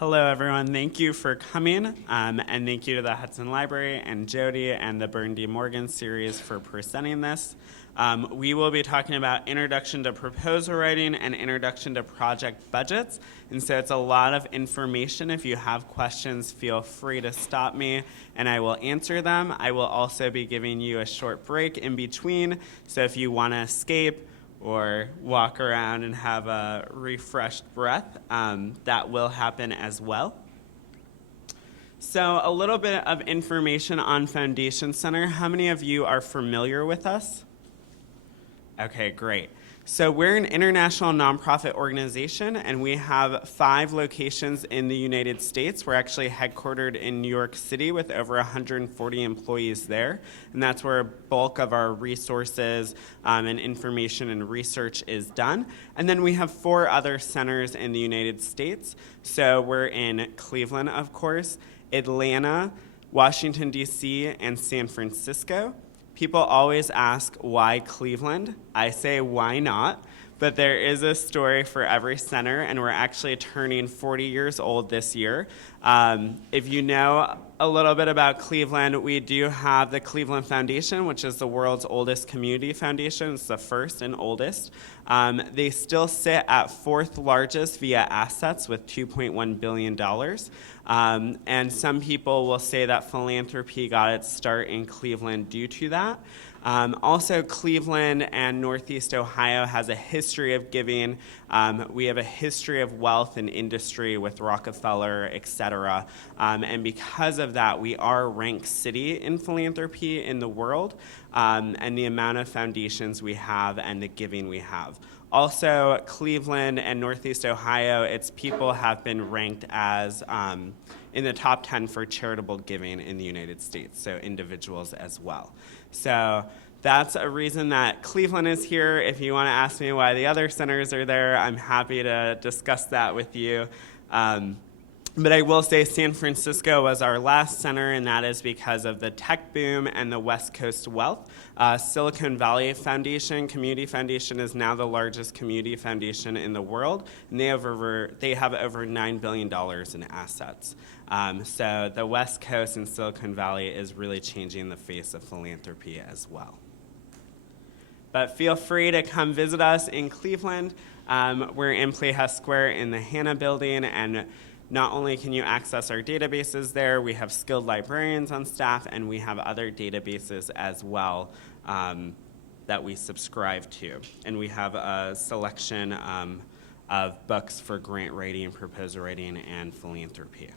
Hello, everyone. Thank you for coming, and thank you to the Hudson Library and Jody and the Burn D. Morgan series for presenting this. We will be talking about introduction to proposal writing and introduction to project budgets, and so it's a lot of information. If you have questions, feel free to stop me, and I will answer them. I will also be giving you a short break in between, so if you want to escape, or walk around and have a refreshed breath, that will happen as well. So a little bit of information on Foundation Center. How many of you are familiar with us? Okay, great. So we're an international nonprofit organization, and we have 5 locations in the United States. We're actually headquartered in New York City with over 140 employees there, and that's where a bulk of our resources and information and research is done. And then we have 4 other centers in the United States. So we're in Cleveland, of course, Atlanta, Washington, D.C., and San Francisco. People always ask, why Cleveland? I say, why not? But there is a story for every center, and we're actually turning 40 years old this year. If you know a little bit about Cleveland, we do have the Cleveland Foundation, which is the world's oldest community foundation. It's the first and oldest. They still sit at 4th largest via assets with $2.1 billion. And some people will say that philanthropy got its start in Cleveland due to that. Also, Cleveland and Northeast Ohio has a history of giving. We have a history of wealth and industry with Rockefeller, et cetera. And because of that, we are a ranked city in philanthropy in the world, and the amount of foundations we have and the giving we have. Also, Cleveland and Northeast Ohio, its people have been ranked as in the top 10 for charitable giving in the United States, so individuals as well. So that's a reason that Cleveland is here. If you want to ask me why the other centers are there, I'm happy to discuss that with you. But I will say San Francisco was our last center, and that is because of the tech boom and the West Coast wealth. Silicon Valley Foundation, Community Foundation, is now the largest community foundation in the world, and they have over $9 billion in assets. So the West Coast and Silicon Valley is really changing the face of philanthropy as well. But feel free to come visit us in Cleveland. We're in Playhouse Square in the Hanna Building, and not only can you access our databases there, we have skilled librarians on staff, and we have other databases as well that we subscribe to. And we have a selection of books for grant writing, proposal writing, and philanthropy.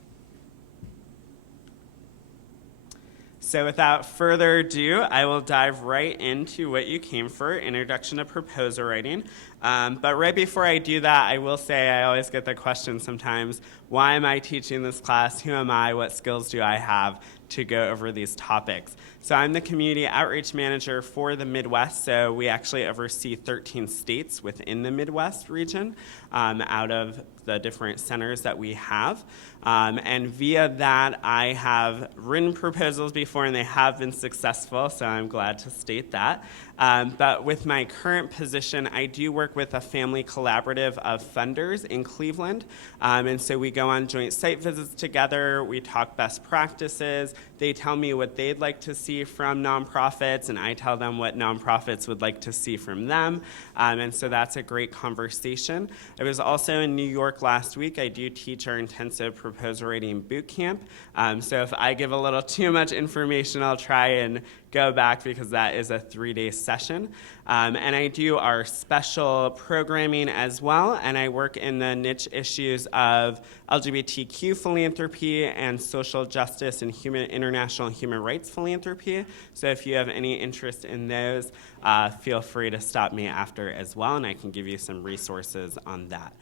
So without further ado, I will dive right into what you came for, Introduction to Proposal Writing. But right before I do that, I will say I always get the question sometimes, why am I teaching this class? Who am I? What skills do I have to go over these topics? So I'm the Community Outreach Manager for the Midwest, so we actually oversee 13 states within the Midwest region out of the different centers that we have. And via that, I have written proposals before, and they have been successful, so I'm glad to state that. But with my current position, I do work with a family collaborative of funders in Cleveland. And so we go on joint site visits together. We talk best practices. They tell me what they'd like to see from nonprofits, and I tell them what nonprofits would like to see from them. And so that's a great conversation. I was also in New York last week. I do teach our intensive proposal writing boot camp. So if I give a little too much information, I'll try and go back because that is a 3-day session. And I do our special programming as well, and I work in the niche issues of LGBTQ philanthropy and social justice and international human rights philanthropy. So if you have any interest in those, feel free to stop me after as well, and I can give you some resources on that.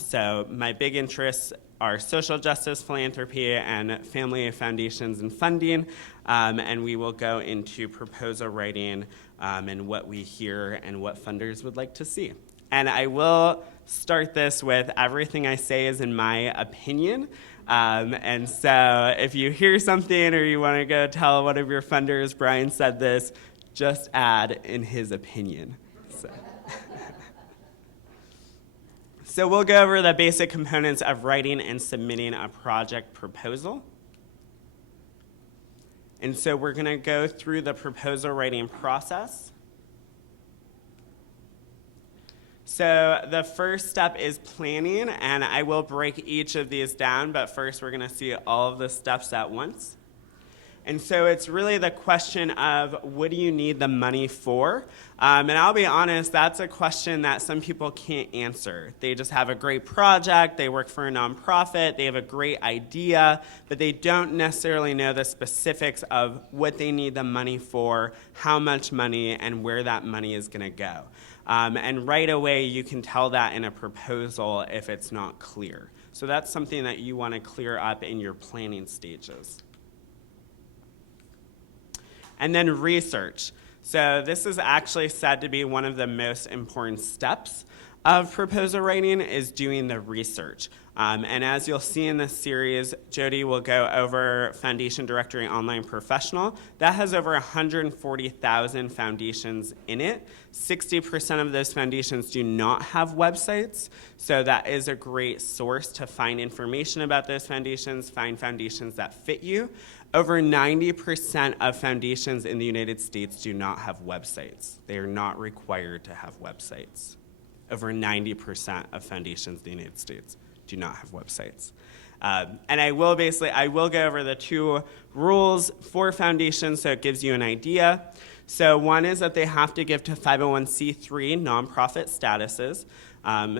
So my big interests are social justice, philanthropy, and family foundations and funding, and we will go into proposal writing and what we hear and what funders would like to see. And I will start this with everything I say is in my opinion. And so if you hear something or you want to go tell one of your funders, Brian said this, just add in his opinion. So we'll go over the basic components of writing and submitting a project proposal. And so we're going to go through the proposal writing process. So the first step is planning, and I will break each of these down, but first we're going to see all of the steps at once. And so it's really the question of what do you need the money for? And I'll be honest, that's a question that some people can't answer. They just have a great project, they work for a nonprofit, they have a great idea, but they don't necessarily know the specifics of what they need the money for, how much money, and where that money is going to go. And right away, you can tell that in a proposal if it's not clear. So that's something that you want to clear up in your planning stages. And then research. So this is actually said to be one of the most important steps of proposal writing is doing the research. And as you'll see in this series, Jody will go over Foundation Directory Online Professional. That has over 140,000 foundations in it. 60% of those foundations do not have websites, so that is a great source to find information about those foundations, find foundations that fit you. Over 90% of foundations in the United States do not have websites. They are not required to have websites. Over 90% of foundations in the United States do not have websites. And I will go over the two rules for foundations so it gives you an idea. So one is that they have to give to 501c3 nonprofit statuses.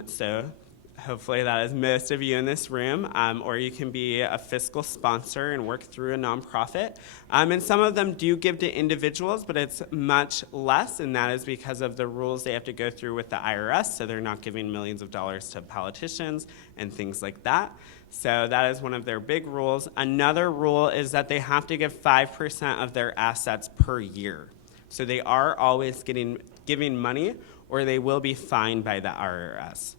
So hopefully that is most of you in this room, or you can be a fiscal sponsor and work through a nonprofit. And some of them do give to individuals, but it's much less, and that is because of the rules they have to go through with the IRS, so they're not giving millions of dollars to politicians and things like that. So that is one of their big rules. Another rule is that they have to give 5% of their assets per year. So they are always giving money, or they will be fined by the IRS.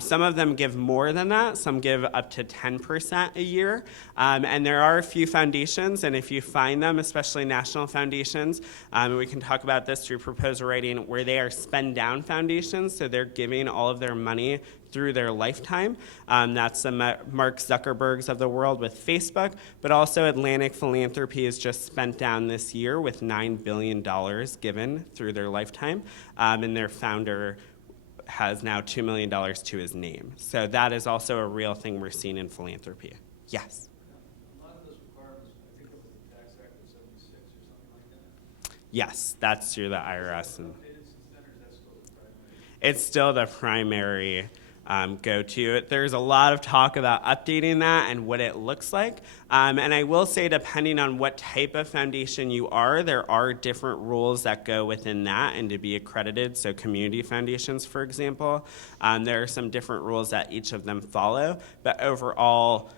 Some of them give more than that. Some give up to 10% a year. And there are a few foundations, and if you find them, especially national foundations, we can talk about this through proposal writing, where they are spend-down foundations, so they're giving all of their money through their lifetime. That's the Mark Zuckerbergs of the world with Facebook, but also Atlantic Philanthropy has just spent down this year with $9 billion given through their lifetime, and their founder has now $2 million to his name. So that is also a real thing we're seeing in philanthropy. Yes? A lot of those requirements, I think it was the Tax Act of 76 or something like that. Yes, that's through the IRS. And It's still the primary go-to. There's a lot of talk about updating that and what it looks like. And I will say, depending on what type of foundation you are, there are different rules that go within that and to be accredited. So community foundations, for example, there are some different rules that each of them follow. But overall,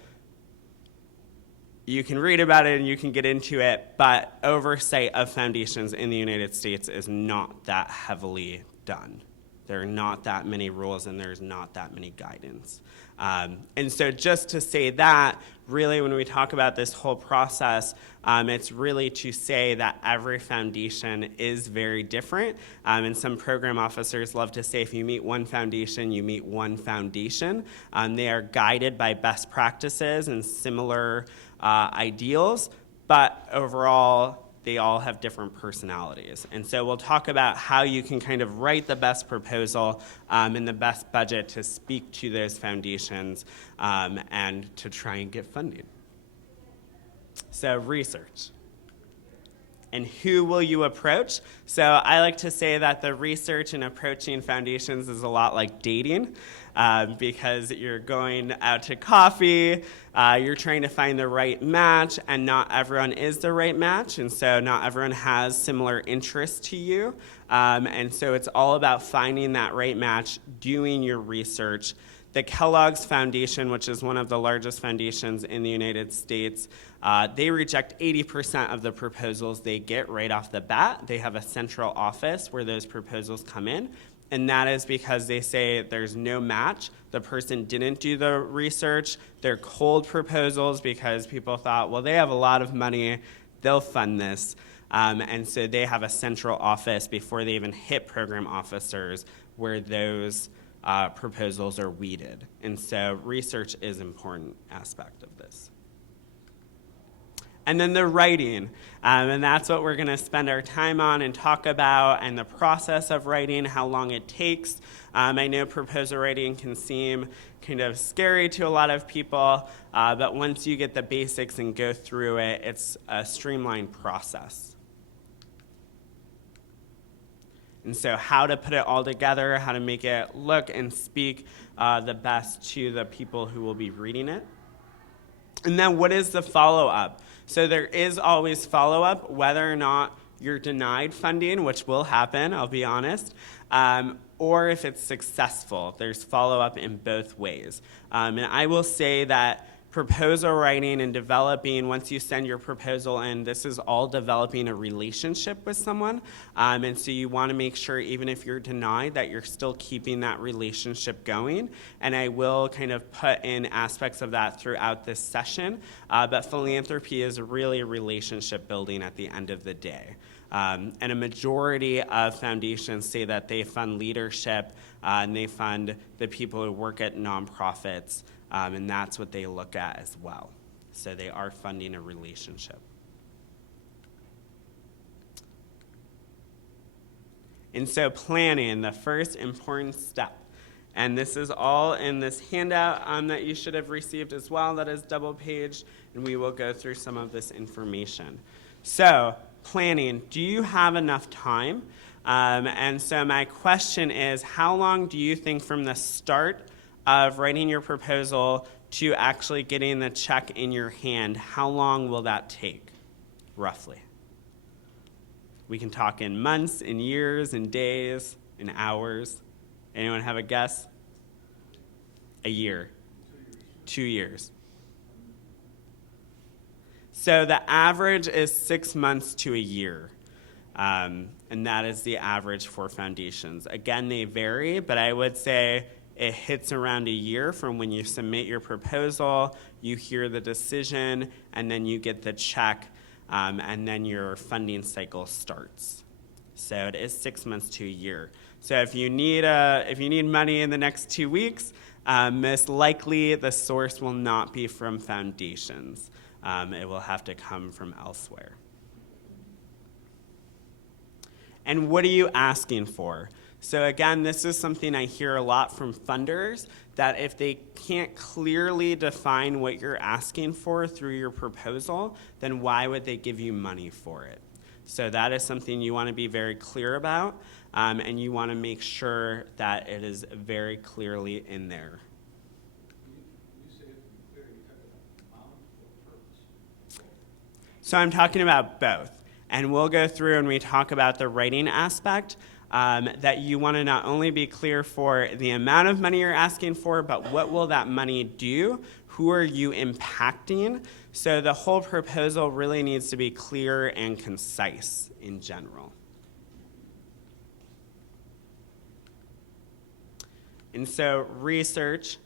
you can read about it and you can get into it, but oversight of foundations in the United States is not that heavily done. There are not that many rules and there's not that many guidance. And so just to say that, really when we talk about this whole process, it's really to say that every foundation is very different. And some program officers love to say if you meet one foundation, you meet one foundation. They are guided by best practices and similar ideals, but overall, they all have different personalities. And so we'll talk about how you can kind of write the best proposal and the best budget to speak to those foundations and to try and get funding. So research. And who will you approach? So I like to say that the research and approaching foundations is a lot like dating. Because you're going out to coffee, you're trying to find the right match, and not everyone is the right match, and so not everyone has similar interests to you. And so it's all about finding that right match, doing your research. The Kellogg's Foundation, which is one of the largest foundations in the United States, they reject 80% of the proposals they get right off the bat. They have a central office where those proposals come in. And that is because they say there's no match. The person didn't do the research. They're cold proposals because people thought, well, they have a lot of money. They'll fund this. And so they have a central office before they even hit program officers where those proposals are weeded. And so research is an important aspect of this. And then the writing, and that's what we're going to spend our time on and talk about, and the process of writing, how long it takes. I know proposal writing can seem kind of scary to a lot of people, but once you get the basics and go through it, it's a streamlined process. And so how to put it all together, how to make it look and speak the best to the people who will be reading it. And then what is the follow-up? So there is always follow-up, whether or not you're denied funding, which will happen, I'll be honest, or if it's successful. There's follow-up in both ways. And I will say that proposal writing and developing, once you send your proposal in, this is all developing a relationship with someone. And so you want to make sure, even if you're denied, that you're still keeping that relationship going. And I will kind of put in aspects of that throughout this session. But philanthropy is really relationship building at the end of the day. And a majority of foundations say that they fund leadership and they fund the people who work at nonprofits. And that's what they look at as well. So they are funding a relationship. And so planning, the first important step. And this is all in this handout that you should have received as well, that is double-paged, and we will go through some of this information. So planning, do you have enough time? And so my question is, how long do you think from the start of writing your proposal to actually getting the check in your hand, how long will that take, roughly? We can talk in months, in years, in days, in hours. Anyone have a guess? A year. 2 years. So the average is 6 months to a year. And that is the average for foundations. Again, they vary, but I would say it hits around a year from when you submit your proposal, you hear the decision, and then you get the check, and then your funding cycle starts. So it is 6 months to a year. So if you need money in the next 2 weeks, most likely the source will not be from foundations. It will have to come from elsewhere. And what are you asking for? So again, this is something I hear a lot from funders, that if they can't clearly define what you're asking for through your proposal, then why would they give you money for it? So that is something you want to be very clear about, and you want to make sure that it is very clearly in there. You say it clear, you talk about amount or purpose? So I'm talking about both. And we'll go through and we talk about the writing aspect, that you want to not only be clear for the amount of money you're asking for, but what will that money do? Who are you impacting? So the whole proposal really needs to be clear and concise in general. And so research,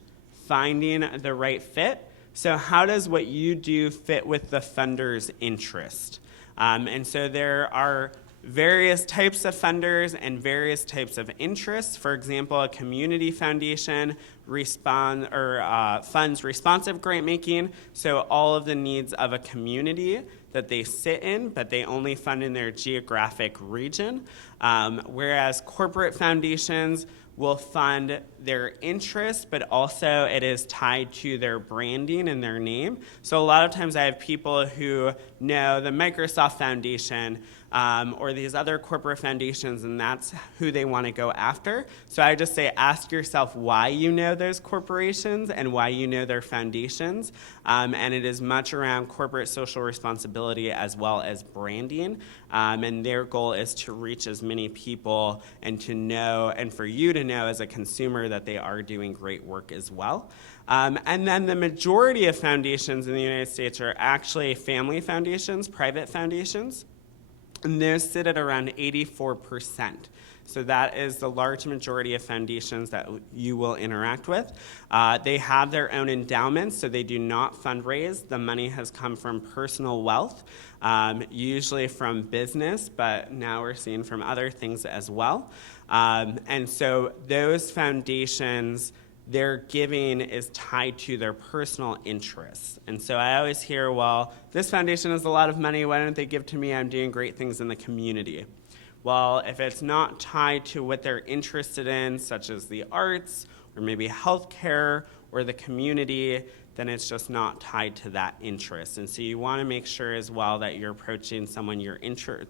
finding the right fit. So how does what you do fit with the funder's interest? And so there are various types of funders and various types of interests. For example, a community foundation funds responsive grant making, so all of the needs of a community that they sit in, but they only fund in their geographic region. Whereas corporate foundations will fund their interest, but also it is tied to their branding and their name. So a lot of times I have people who know the Microsoft Foundation or these other corporate foundations, and that's who they want to go after. So I just say, ask yourself why you know those corporations and why you know their foundations. And it is much around corporate social responsibility as well as branding. And their goal is to reach as many people and to know, and for you to know as a consumer, that they are doing great work as well. And then the majority of foundations in the United States are actually family foundations, private foundations. And those sit at around 84%. So that is the large majority of foundations that you will interact with. They have their own endowments, so they do not fundraise. The money has come from personal wealth, usually from business, but now we're seeing from other things as well. And so those foundations, their giving is tied to their personal interests. And so I always hear, well, this foundation has a lot of money. Why don't they give to me? I'm doing great things in the community. Well, if it's not tied to what they're interested in, such as the arts or maybe healthcare or the community, then it's just not tied to that interest. And so you want to make sure as well that you're approaching someone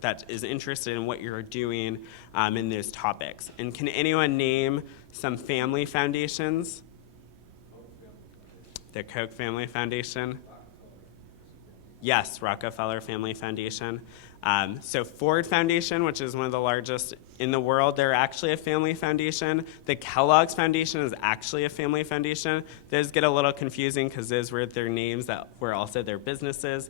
that is interested in what you're doing in those topics. And can anyone name some family foundations? The Koch Family Foundation? Yes, Rockefeller Family Foundation. So Ford Foundation, which is one of the largest in the world, they're actually a family foundation. The Kellogg's Foundation is actually a family foundation. Those get a little confusing because those were their names that were also their businesses.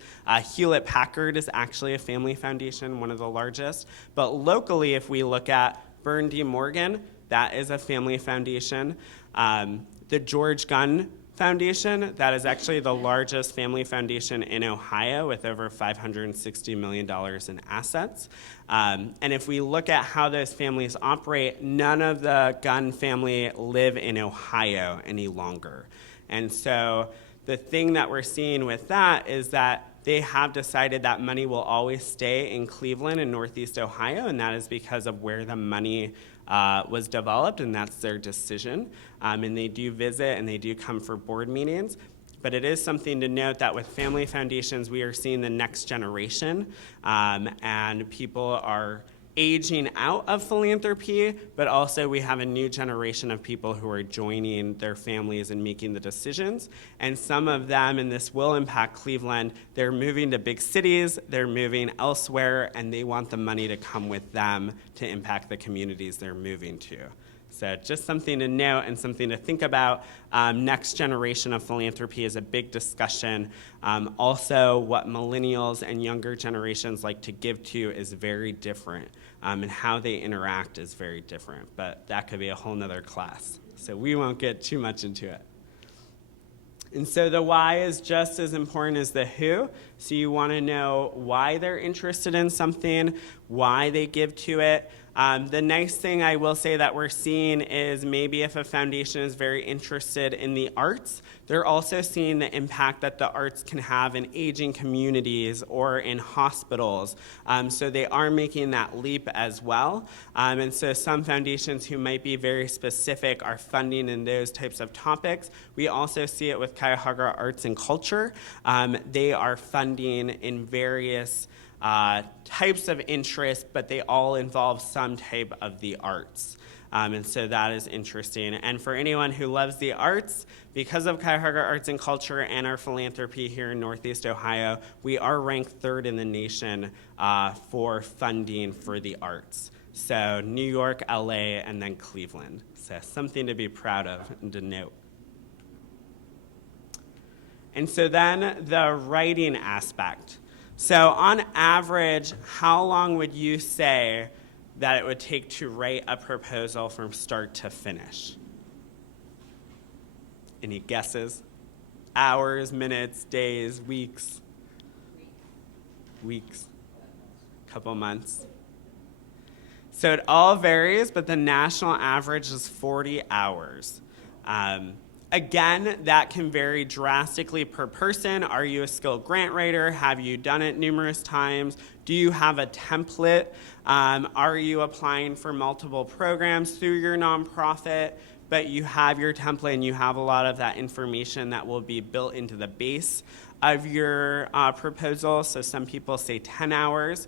Hewlett-Packard is actually a family foundation, one of the largest. But locally, if we look at Burn D. Morgan, that is a family foundation. The George Gunn Foundation, that is actually the largest family foundation in Ohio with over $560 million in assets. And if we look at how those families operate, none of the Gunn family live in Ohio any longer. And so the thing that we're seeing with that is that they have decided that money will always stay in Cleveland and Northeast Ohio, and that is because of where the money was developed, and that's their decision. And they do visit and they do come for board meetings. But it is something to note that with family foundations, we are seeing the next generation, and people are aging out of philanthropy, but also we have a new generation of people who are joining their families and making the decisions. And some of them, and this will impact Cleveland, they're moving to big cities, they're moving elsewhere, and they want the money to come with them to impact the communities they're moving to. So just something to note and something to think about. Next generation of philanthropy is a big discussion. Also, what millennials and younger generations like to give to is very different, and how they interact is very different. But that could be a whole nother class. So we won't get too much into it. And so the why is just as important as the who. So you want to know why they're interested in something, why they give to it. The nice thing I will say that we're seeing is maybe if a foundation is very interested in the arts, they're also seeing the impact that the arts can have in aging communities or in hospitals. So they are making that leap as well. And so some foundations who might be very specific are funding in those types of topics. We also see it with Cuyahoga Arts and Culture. They are funding in various types of interest, but they all involve some type of the arts. And so that is interesting. And for anyone who loves the arts, because of Cuyahoga Arts and Culture and our philanthropy here in Northeast Ohio, we are ranked third in the nation for funding for the arts. So New York, LA, and then Cleveland. So something to be proud of and to note. And so then the writing aspect. So on average, how long would you say that it would take to write a proposal from start to finish? Any guesses? Hours, minutes, days, weeks? Weeks. Couple months. So it all varies, but the national average is 40 hours. Again, that can vary drastically per person. Are you a skilled grant writer? Have you done it numerous times? Do you have a template? Are you applying for multiple programs through your nonprofit, but you have your template and you have a lot of that information that will be built into the base of your proposal? So some people say 10 hours.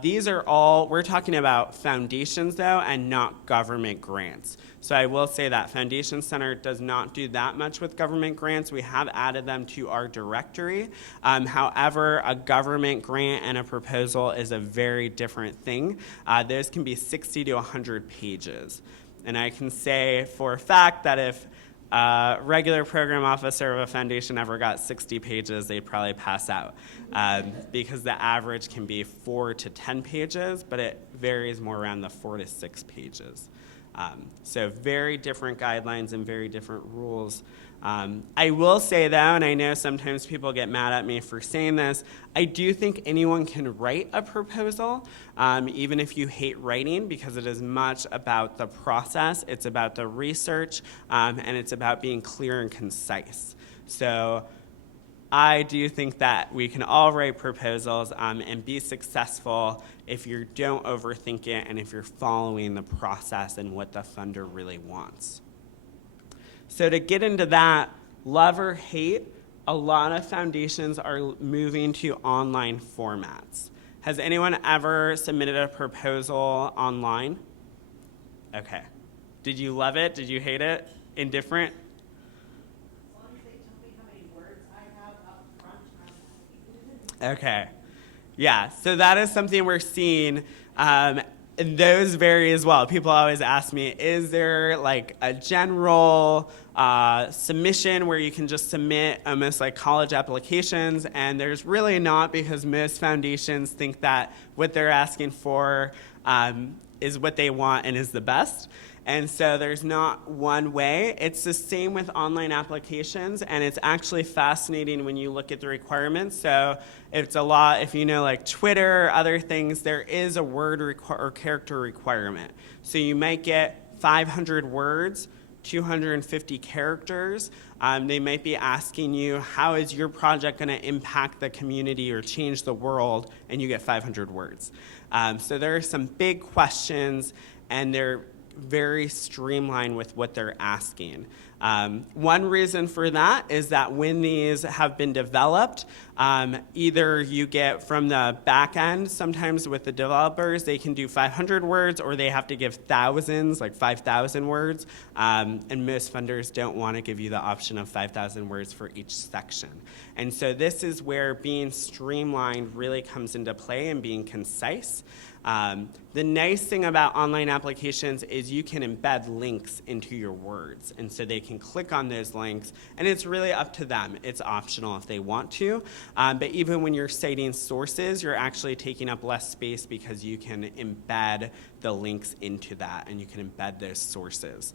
These are all, we're talking about foundations though, and not government grants. So I will say that Foundation Center does not do that much with government grants. We have added them to our directory. However, a government grant and a proposal is a very different thing. Those can be 60 to 100 pages. And I can say for a fact that if regular program officer of a foundation ever got 60 pages, they'd probably pass out because the average can be 4 to 10 pages, but it varies more around the 4 to 6 pages. So very different guidelines and very different rules. I will say though, and I know sometimes people get mad at me for saying this, I do think anyone can write a proposal, even if you hate writing, because it is much about the process, it's about the research, and it's about being clear and concise. So I do think that we can all write proposals and be successful if you don't overthink it and if you're following the process and what the funder really wants. So to get into that, love or hate, a lot of foundations are moving to online formats. Has anyone ever submitted a proposal online? Okay. Did you love it? Did you hate it? Indifferent? As long as they tell me how many words I have up front, I'm happy. Okay. Yeah, so that is something we're seeing. And those vary as well. People always ask me, is there like a general submission where you can just submit almost like college applications? And there's really not, because most foundations think that what they're asking for is what they want and is the best. And so there's not one way. It's the same with online applications, and it's actually fascinating when you look at the requirements. So it's a lot, if you know like Twitter or other things, there is a word or character requirement. So you might get 500 words, 250 characters. They might be asking you, how is your project going to impact the community or change the world? And you get 500 words. So there are some big questions, and they're very streamlined with what they're asking. One reason for that is that when these have been developed, either you get from the back end, sometimes with the developers, they can do 500 words, or they have to give thousands, like 5,000 words, and most funders don't want to give you the option of 5,000 words for each section. And so this is where being streamlined really comes into play and being concise. The nice thing about online applications is you can embed links into your words, and so they can click on those links, and it's really up to them. It's optional if they want to, but even when you're citing sources, you're actually taking up less space because you can embed the links into that, and you can embed those sources.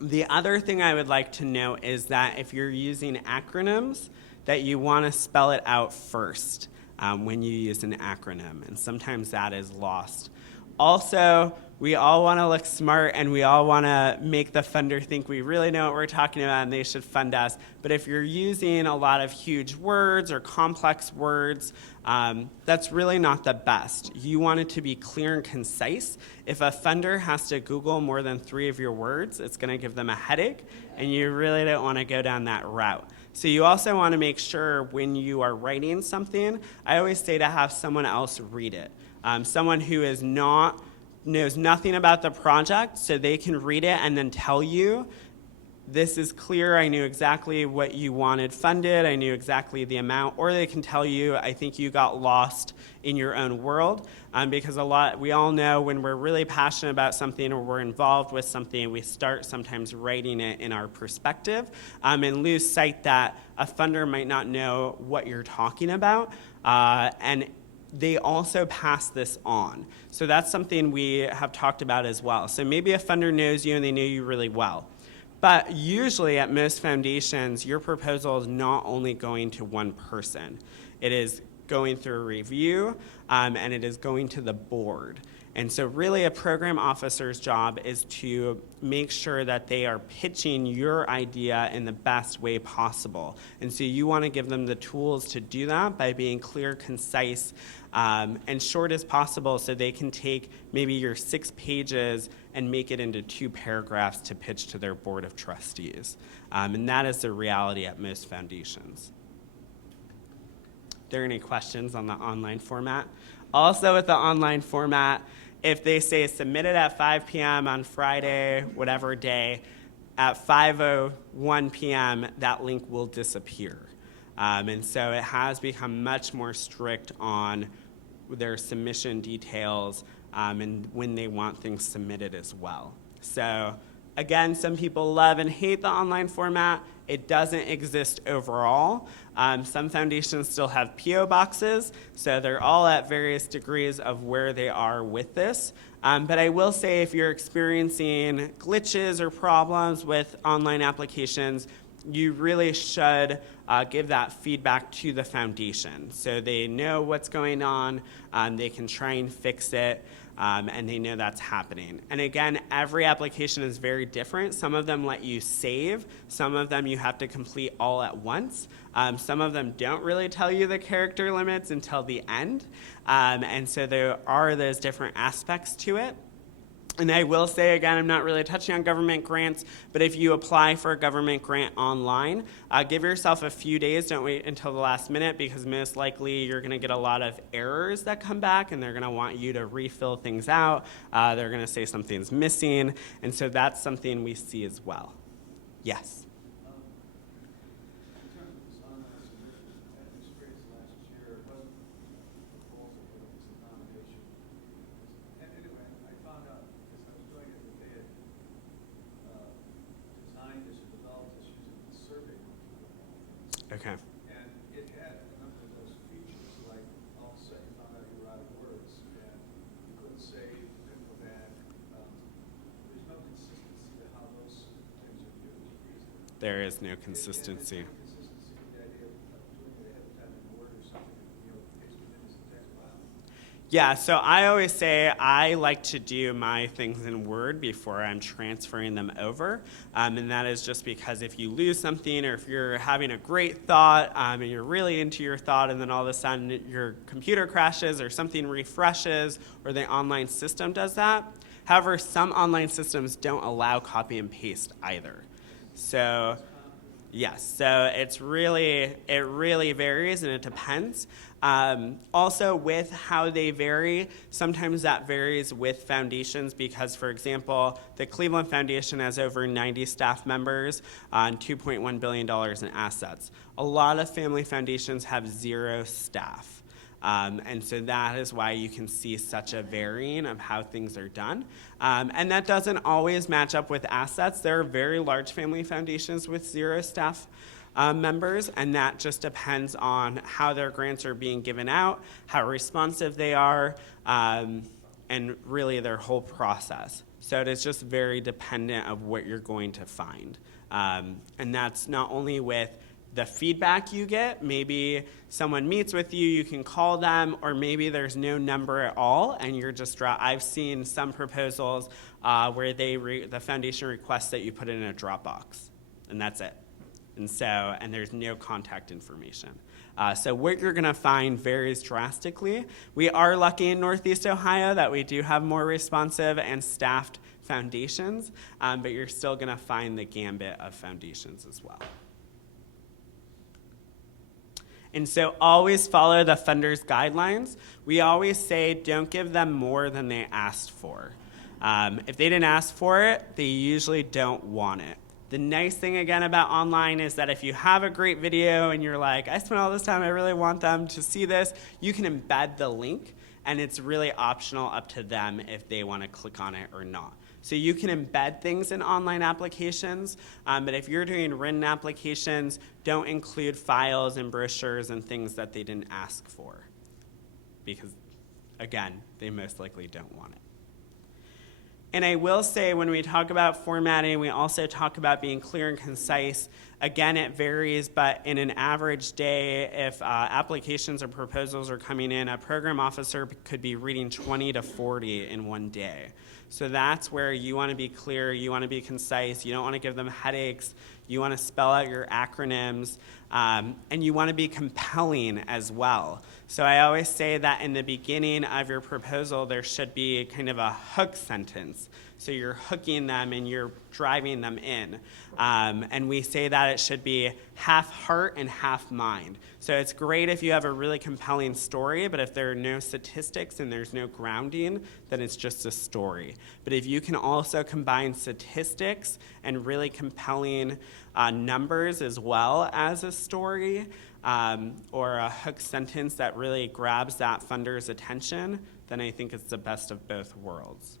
The other thing I would like to note is that if you're using acronyms, that you want to spell it out first. When you use an acronym, and sometimes that is lost. Also, we all want to look smart, and we all want to make the funder think we really know what we're talking about and they should fund us. But if you're using a lot of huge words or complex words, that's really not the best. You want it to be clear and concise. If a funder has to Google more than 3 of your words, it's going to give them a headache, and you really don't want to go down that route. So you also want to make sure when you are writing something, I always say to have someone else read it. Someone who knows nothing about the project, so they can read it and then tell you, this is clear, I knew exactly what you wanted funded, I knew exactly the amount, or they can tell you, I think you got lost in your own world, because we all know when we're really passionate about something or we're involved with something, we start sometimes writing it in our perspective, and lose sight that a funder might not know what you're talking about, and they also pass this on. So that's something we have talked about as well. So maybe a funder knows you and they know you really well. But usually at most foundations, your proposal is not only going to one person. It is going through a review, and it is going to the board. And so really a program officer's job is to make sure that they are pitching your idea in the best way possible. And so you want to give them the tools to do that by being clear, concise, and short as possible, so they can take maybe your 6 pages and make it into 2 paragraphs to pitch to their board of trustees. And that is the reality at most foundations. Are there any questions on the online format? Also with the online format, if they say submit it at 5 p.m. on Friday, whatever day, at 5:01 p.m., that link will disappear. And so it has become much more strict on their submission details and when they want things submitted as well. So Again, some people love and hate the online format. It doesn't exist overall. Some foundations still have P.O. boxes, so they're all at various degrees of where they are with this. But I will say if you're experiencing glitches or problems with online applications, you really should give that feedback to the foundation so they know what's going on, they can try and fix it, and they know that's happening. And again, every application is very different. Some of them let you save, some of them you have to complete all at once. Some of them don't really tell you the character limits until the end, and so there are those different aspects to it. And I will say, again, I'm not really touching on government grants, but if you apply for a government grant online, give yourself a few days. Don't wait until the last minute because most likely you're going to get a lot of errors that come back and they're going to want you to refill things out. They're going to say something's missing. And so that's something we see as well. Yes? In terms of this online submission, I had an experience last year. It wasn't a proposal, but it was a nomination. And anyway, I found out because I was doing it that they had designed this or developed this using the survey monkey. Okay. And it had a number of those features, like all of a sudden you found out you were out of words and you couldn't save, you couldn't go back. There's no consistency to how those things are used. There is no consistency. And consistency with the idea of doing it ahead of time in Word or something, pasting it as a text file. Yeah, so I always say I like to do my things in Word before I'm transferring them over. And that is just because if you lose something or if you're having a great thought and you're really into your thought and then all of a sudden your computer crashes or something refreshes or the online system does that. However, some online systems don't allow copy and paste either. So yes, so it really varies and it depends. Also with how they vary, sometimes that varies with foundations because, for example, the Cleveland Foundation has over 90 staff members and $2.1 billion in assets. A lot of family foundations have 0 staff. And so that is why you can see such a varying of how things are done. And that doesn't always match up with assets. There are very large family foundations with 0 staff members, and that just depends on how their grants are being given out, how responsive they are, and really their whole process. So it is just very dependent of what you're going to find. And that's not only with the feedback you get, maybe someone meets with you, you can call them, or maybe there's no number at all, and you're just I've seen some proposals where the foundation requests that you put it in a Dropbox, and that's it. And there's no contact information. So what you're gonna find varies drastically. We are lucky in Northeast Ohio that we do have more responsive and staffed foundations, but you're still gonna find the gambit of foundations as well. And so always follow the funder's guidelines. We always say don't give them more than they asked for. If they didn't ask for it, they usually don't want it. The nice thing again about online is that if you have a great video and you're like, I spent all this time, I really want them to see this, you can embed the link and it's really optional up to them if they want to click on it or not. So you can embed things in online applications, but if you're doing written applications, don't include files and brochures and things that they didn't ask for because, again, they most likely don't want it. And I will say when we talk about formatting, we also talk about being clear and concise. Again, it varies, but in an average day, if applications or proposals are coming in, a program officer could be reading 20 to 40 in one day. So that's where you want to be clear, you want to be concise, you don't want to give them headaches, you want to spell out your acronyms, and you want to be compelling as well. So I always say that in the beginning of your proposal, there should be kind of a hook sentence. So you're hooking them and you're driving them in. And we say that it should be half heart and half mind. So it's great if you have a really compelling story, but if there are no statistics and there's no grounding, then it's just a story. But if you can also combine statistics and really compelling numbers as well as a story, or a hook sentence that really grabs that funder's attention, then I think it's the best of both worlds.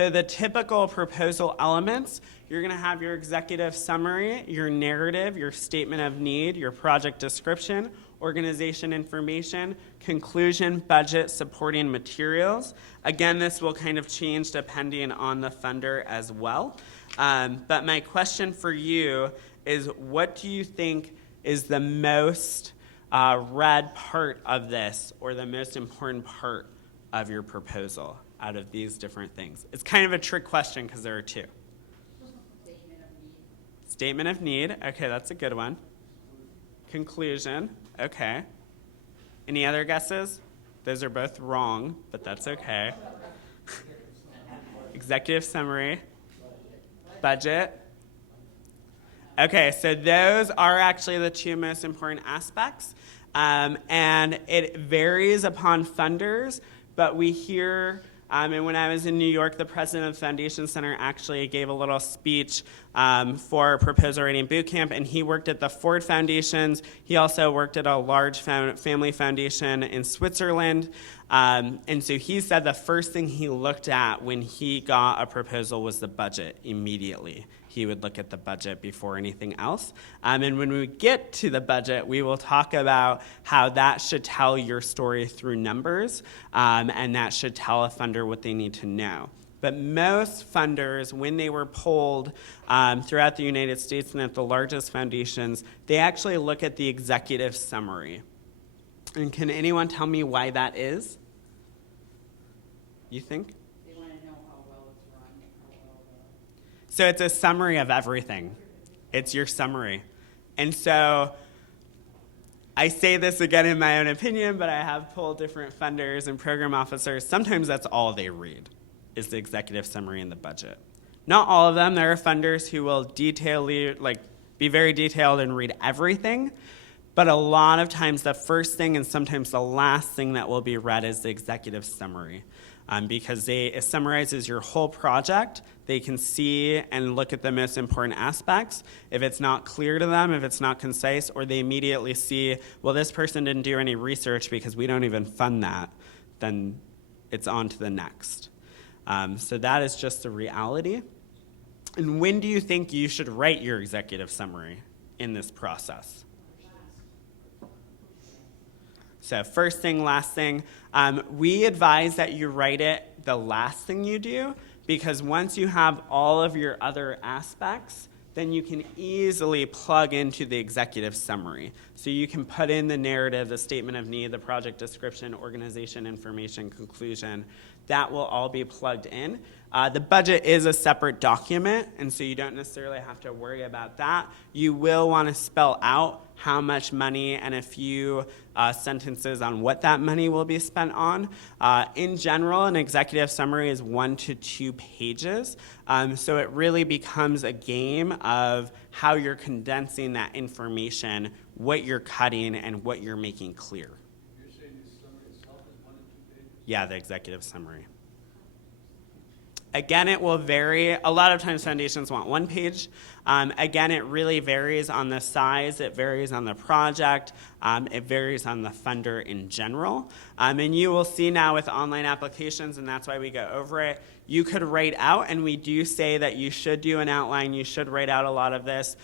So the typical proposal elements, you're going to have your executive summary, your narrative, your statement of need, your project description, organization information, conclusion, budget, supporting materials. Again, this will kind of change depending on the funder as well. But my question for you is, what do you think is the most read part of this, or the most important part of your proposal out of these different things? It's kind of a trick question because there are two. Statement of need. Statement of need. Okay, that's a good one. Conclusion. Okay. Any other guesses? Those are both wrong, but that's okay. Executive summary. Budget. Okay, so those are actually the two most important aspects. And it varies upon funders, but we hear, and when I was in New York, the president of the Foundation Center actually gave a little speech for Proposal Writing Bootcamp, and he worked at the Ford Foundations. He also worked at a large family foundation in Switzerland. And so he said the first thing he looked at when he got a proposal was the budget immediately. He would look at the budget before anything else. And when we get to the budget, we will talk about how that should tell your story through numbers, and that should tell a funder what they need to know. But most funders, when they were polled throughout the United States and at the largest foundations, they actually look at the executive summary. And can anyone tell me why that is? You think? They want to know how well it's run, how well So it's a summary of everything. It's your summary. And so I say this again in my own opinion, but I have polled different funders and program officers. Sometimes that's all they read, is the executive summary and the budget. Not all of them. There are funders who will be very detailed and read everything. But a lot of times the first thing and sometimes the last thing that will be read is the executive summary. Because it summarizes your whole project. They can see and look at the most important aspects. If it's not clear to them, if it's not concise, or they immediately see, well, this person didn't do any research because we don't even fund that, then it's on to the next. So that is just the reality. And when do you think you should write your executive summary in this process? So first thing, last thing. We advise that you write it the last thing you do, because once you have all of your other aspects, then you can easily plug into the executive summary. So you can put in the narrative, the statement of need, the project description, organization information, conclusion. That will all be plugged in. The budget is a separate document, and so you don't necessarily have to worry about that. You will want to spell out how much money and a few sentences on what that money will be spent on. In general, an executive summary is 1 to 2 pages, so it really becomes a game of how you're condensing that information, what you're cutting, and what you're making clear. You're saying the summary itself is 1 to 2 pages? Yeah, the executive summary. Again, it will vary. A lot of times foundations want 1 page. Again, it really varies on the size. It varies on the project. It varies on the funder in general. And you will see now with online applications, and that's why we go over it, you could write out, and we do say that you should do an outline. You should write out a lot of this.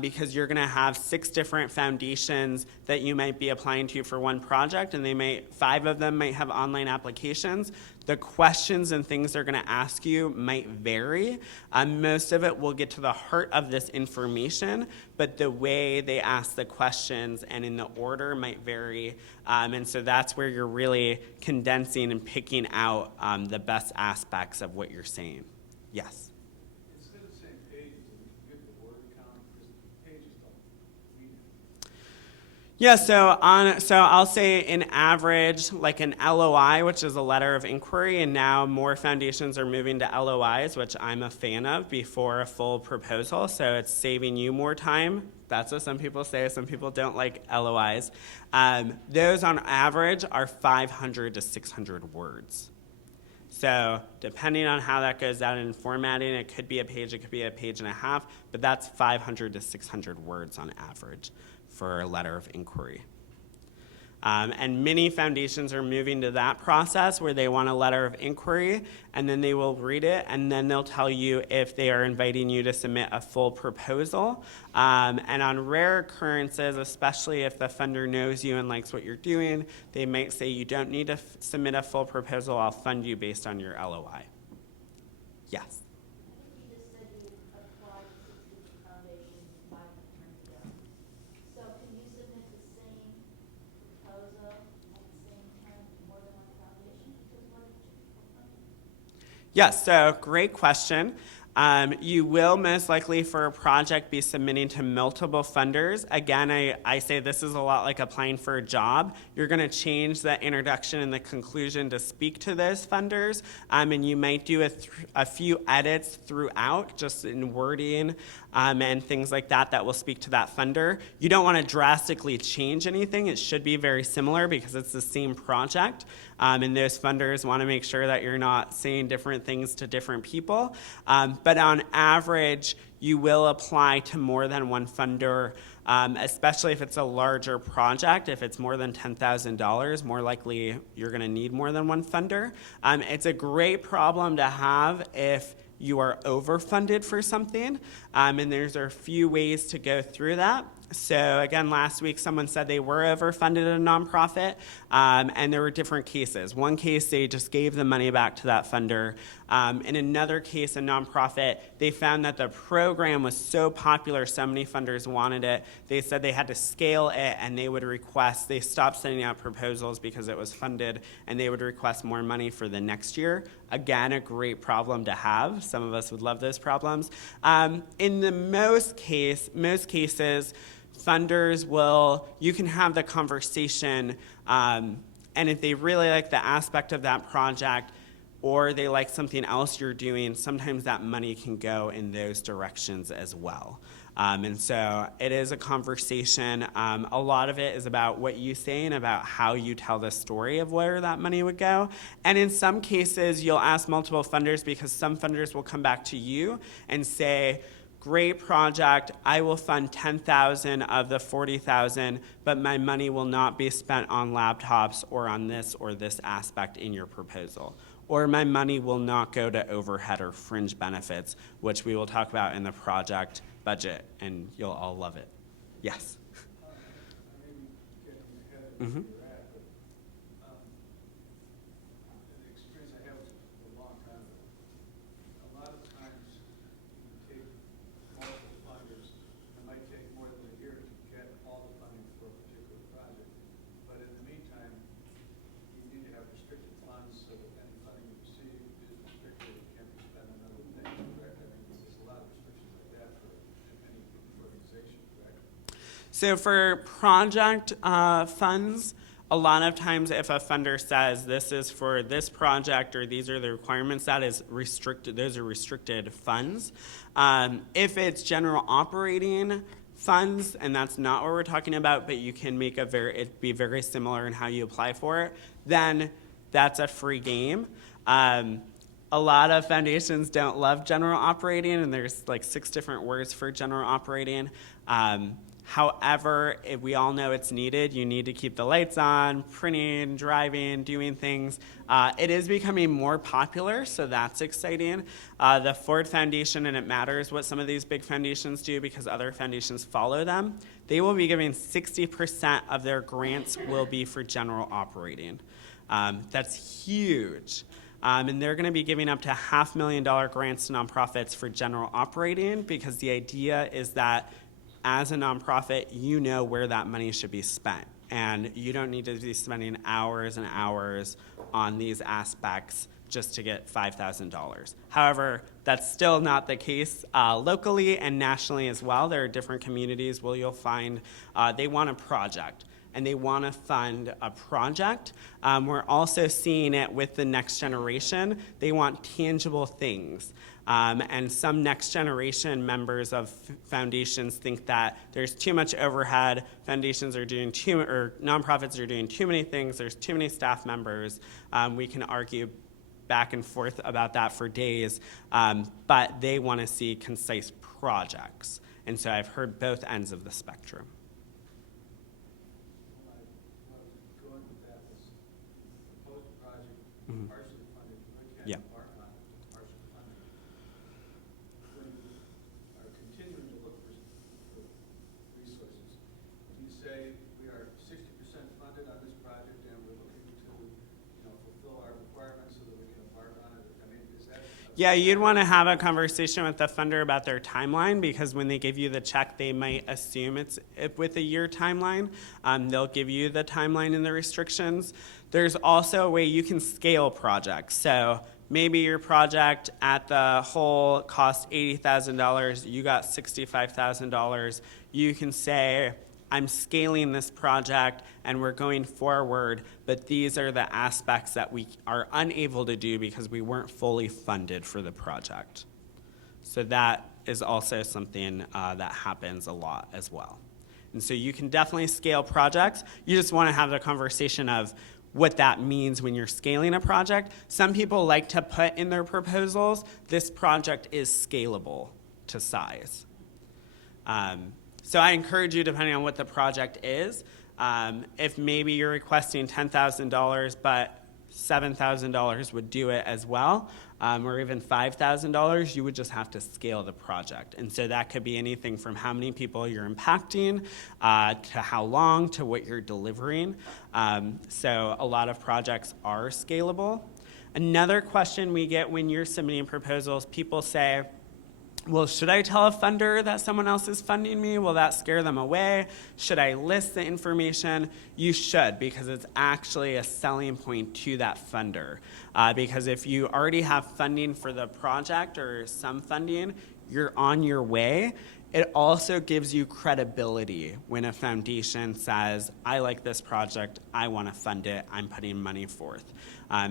Because you're going to have 6 different foundations that you might be applying to for one project, and 5 of them might have online applications. The questions and things they're going to ask you might vary. Most of it will get to the heart of this information, but the way they ask the questions and in the order might vary. And so that's where you're really condensing and picking out the best aspects of what you're saying. Yes? Instead of saying pages, we can give the word count, because pages don't read it. Yeah, so I'll say an average, like an LOI, which is a letter of inquiry, and now more foundations are moving to LOIs, which I'm a fan of, before a full proposal, so it's saving you more time. That's what some people say. Some people don't like LOIs. Those on average are 500 to 600 words. So depending on how that goes out in formatting, it could be a page, it could be a page and a half, but that's 500 to 600 words on average for a letter of inquiry. And many foundations are moving to that process where they want a letter of inquiry, and then they will read it, and then they'll tell you if they are inviting you to submit a full proposal. And on rare occurrences, especially if the funder knows you and likes what you're doing, they might say you don't need to submit a full proposal, I'll fund you based on your LOI. Yes. You just said you applied to 6 different foundations and 5 have turned it down. So can you submit the same proposal at the same time to more than one foundation? Because what if two people fund it? Yes, so great question. You will most likely for a project be submitting to multiple funders. Again, I say this is a lot like applying for a job. You're going to change the introduction and the conclusion to speak to those funders, and you might do a few edits throughout, just in wording and things like that that will speak to that funder. You don't want to drastically change anything. It should be very similar because it's the same project, and those funders want to make sure that you're not saying different things to different people. But on average, you will apply to more than one funder, especially if it's a larger project. If it's more than $10,000, more likely you're going to need more than one funder. It's a great problem to have if you are overfunded for something, and there's a few ways to go through that. So again, last week someone said they were overfunded at a nonprofit, and there were different cases. One case, they just gave the money back to that funder. In another case, a nonprofit, they found that the program was so popular, so many funders wanted it, they said they had to scale it, and they stopped sending out proposals because it was funded, and they would request more money for the next year. Again, a great problem to have. Some of us would love those problems. In the most cases, funders you can have the conversation, and if they really like the aspect of that project or they like something else you're doing, sometimes that money can go in those directions as well. And so it is a conversation. A lot of it is about what you say and about how you tell the story of where that money would go. And in some cases, you'll ask multiple funders because some funders will come back to you and say, great project, I will fund $10,000 of the $40,000, but my money will not be spent on laptops or on this or this aspect in your proposal. Or my money will not go to overhead or fringe benefits, which we will talk about in the project budget, and you'll all love it. Yes? I may be getting ahead of Mhm. where you're at, but the experience I have was a long time ago. A lot of times, you take multiple funders, it might take more than a year to get all the funding for a particular project. But in the meantime, you need to have restricted funds so that any funding you receive is restricted, it can't be spent on other things, correct? I mean, there's a lot of restrictions like that for any organization, correct? So for project funds, a lot of times if a funder says this is for this project or these are the requirements, that is restricted. Those are restricted funds. If it's general operating funds, and that's not what we're talking about, but you can make it be very similar in how you apply for it, then that's a free game. A lot of foundations don't love general operating, and there's like 6 different words for general operating. However, if we all know it's needed. You need to keep the lights on, printing, driving, doing things. It is becoming more popular, so that's exciting. The Ford Foundation, and it matters what some of these big foundations do because other foundations follow them. They will be giving 60% of their grants will be for general operating. That's huge. And they're going to be giving up to $500,000 grants to nonprofits for general operating because the idea is that as a nonprofit, you know where that money should be spent. And you don't need to be spending hours and hours on these aspects just to get $5,000. However, that's still not the case locally and nationally as well. There are different communities where you'll find they want a project and they want to fund a project. We're also seeing it with the next generation. They want tangible things. And some next generation members of foundations think that there's too much overhead, foundations are doing nonprofits are doing too many things, there's too many staff members. We can argue back and forth about that for days, but they want to see concise projects. And so I've heard both ends of the spectrum. When I was in Mhm. partially funded, you really Yeah. can't embark on partially funded. When you are continuing to look for resources, do you say we are 60% funded on this project and we're looking to, fulfill our requirements so that we can embark on it? I mean, is that? Yeah, you'd want to have a conversation with the funder about their timeline, because when they give you the check, they might assume it's with a year timeline. They'll give you the timeline and the restrictions. There's also a way you can scale projects. So maybe your project at the whole cost $80,000, you got $65,000. You can say, I'm scaling this project and we're going forward, but these are the aspects that we are unable to do because we weren't fully funded for the project. So that is also something that happens a lot as well. And so you can definitely scale projects. You just want to have the conversation of what that means when you're scaling a project. Some people like to put in their proposals, this project is scalable to size. So I encourage you, depending on what the project is, if maybe you're requesting $10,000, but $7,000 would do it as well, or even $5,000, you would just have to scale the project. And so that could be anything from how many people you're impacting, to how long, to what you're delivering. So a lot of projects are scalable. Another question we get when you're submitting proposals, people say, well, should I tell a funder that someone else is funding me? Will that scare them away? Should I list the information? You should, because it's actually a selling point to that funder. Because if you already have funding for the project or some funding, you're on your way. It also gives you credibility when a foundation says, I like this project, I want to fund it, I'm putting money forth.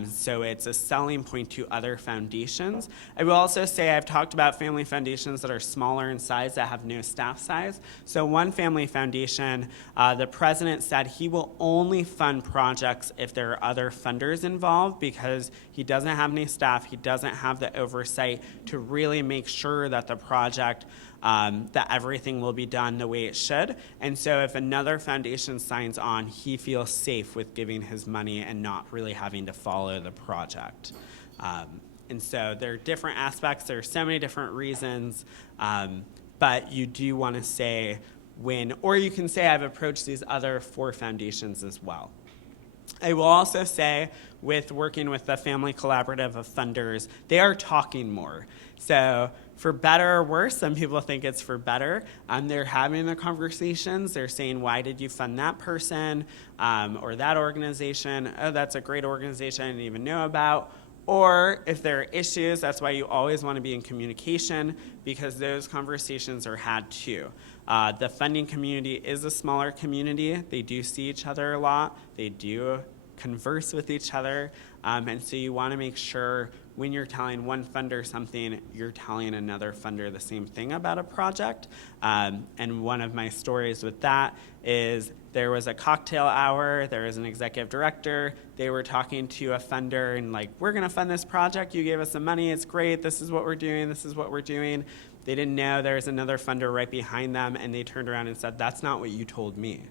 So it's a selling point to other foundations. I will also say I've talked about family foundations that are smaller in size that have no staff size. So one family foundation, the president said he will only fund projects if there are other funders involved, because he doesn't have any staff, he doesn't have the oversight to really make sure that the project that everything will be done the way it should. And so if another foundation signs on, he feels safe with giving his money and not really having to follow the project. And so there are different aspects. There are so many different reasons. But you do want to say when, or you can say I've approached these other 4 foundations as well. I will also say, with working with the Family Collaborative of Funders, they are talking more. So for better or worse, some people think it's for better. They're having the conversations. They're saying, why did you fund that person or that organization? Oh, that's a great organization I didn't even know about. Or if there are issues, that's why you always want to be in communication, because those conversations are had too. The funding community is a smaller community. They do see each other a lot. They do converse with each other. And so you want to make sure when you're telling one funder something, you're telling another funder the same thing about a project. And one of my stories with that is there was a cocktail hour, there was an executive director, they were talking to a funder and like, we're gonna fund this project, you gave us some money, it's great, this is what we're doing, this is what we're doing. They didn't know there was another funder right behind them, and they turned around and said, that's not what you told me.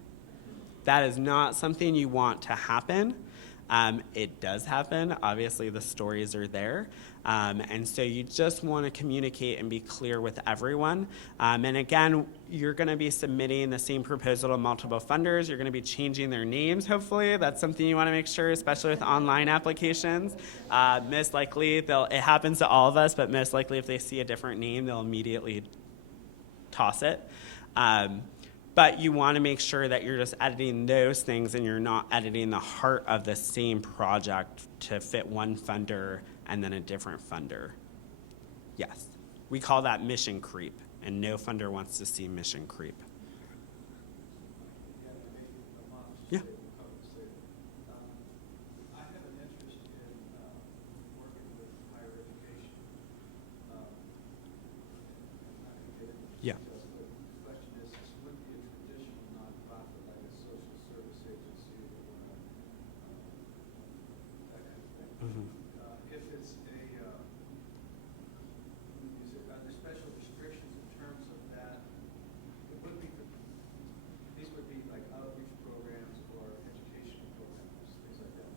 That is not something you want to happen. It does happen. Obviously, the stories are there. And so you just want to communicate and be clear with everyone. And again, you're going to be submitting the same proposal to multiple funders. You're going to be changing their names, hopefully. That's something you want to make sure, especially with online applications. Most likely, it happens to all of us, but most likely if they see a different name, they'll immediately toss it. But you want to make sure that you're just editing those things and you're not editing the heart of the same project to fit one funder and then a different funder. Yes, we call that mission creep, and no funder wants to see mission creep. Yeah. I have an interest in working with higher education. I'm not going to get into Yeah. details, but the question is, this wouldn't be a traditional nonprofit like a social service agency or that kind of thing. Mhm. If it's are there special restrictions in terms of that? It would be, these would be like outreach programs or educational programs, things like that.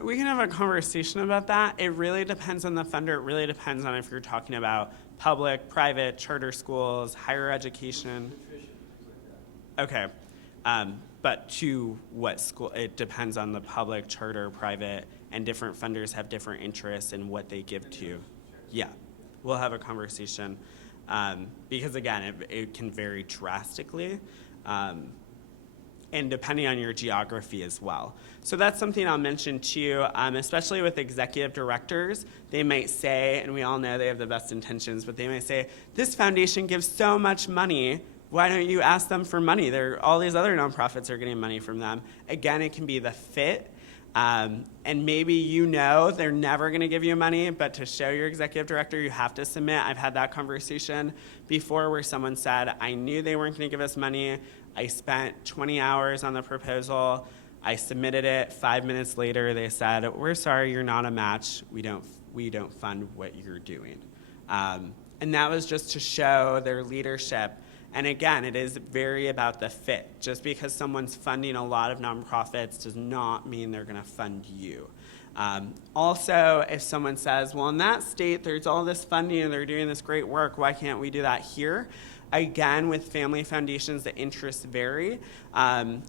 We can have a conversation about that. It really depends on the funder. It really depends on if you're talking about public, private, charter schools, higher education. Nutrition, things like that. Okay. But to what school? It depends on the public, charter, private, and different funders have different interests in what they give to. Yeah. We'll have a conversation. Because again, it can vary drastically. And depending on your geography as well. So that's something I'll mention too, especially with executive directors. They might say, and we all know they have the best intentions, but they might say, this foundation gives so much money, why don't you ask them for money? All these other nonprofits are getting money from them. Again, it can be the fit. And maybe you know they're never going to give you money, but to show your executive director, you have to submit. I've had that conversation before where someone said, I knew they weren't going to give us money. I spent 20 hours on the proposal. I submitted it. 5 minutes later, they said, we're sorry, you're not a match. We don't fund what you're doing. And that was just to show their leadership. And again, it is very about the fit. Just because someone's funding a lot of nonprofits does not mean they're going to fund you. Also, if someone says, well, in that state, there's all this funding and they're doing this great work, why can't we do that here? Again, with family foundations, the interests vary.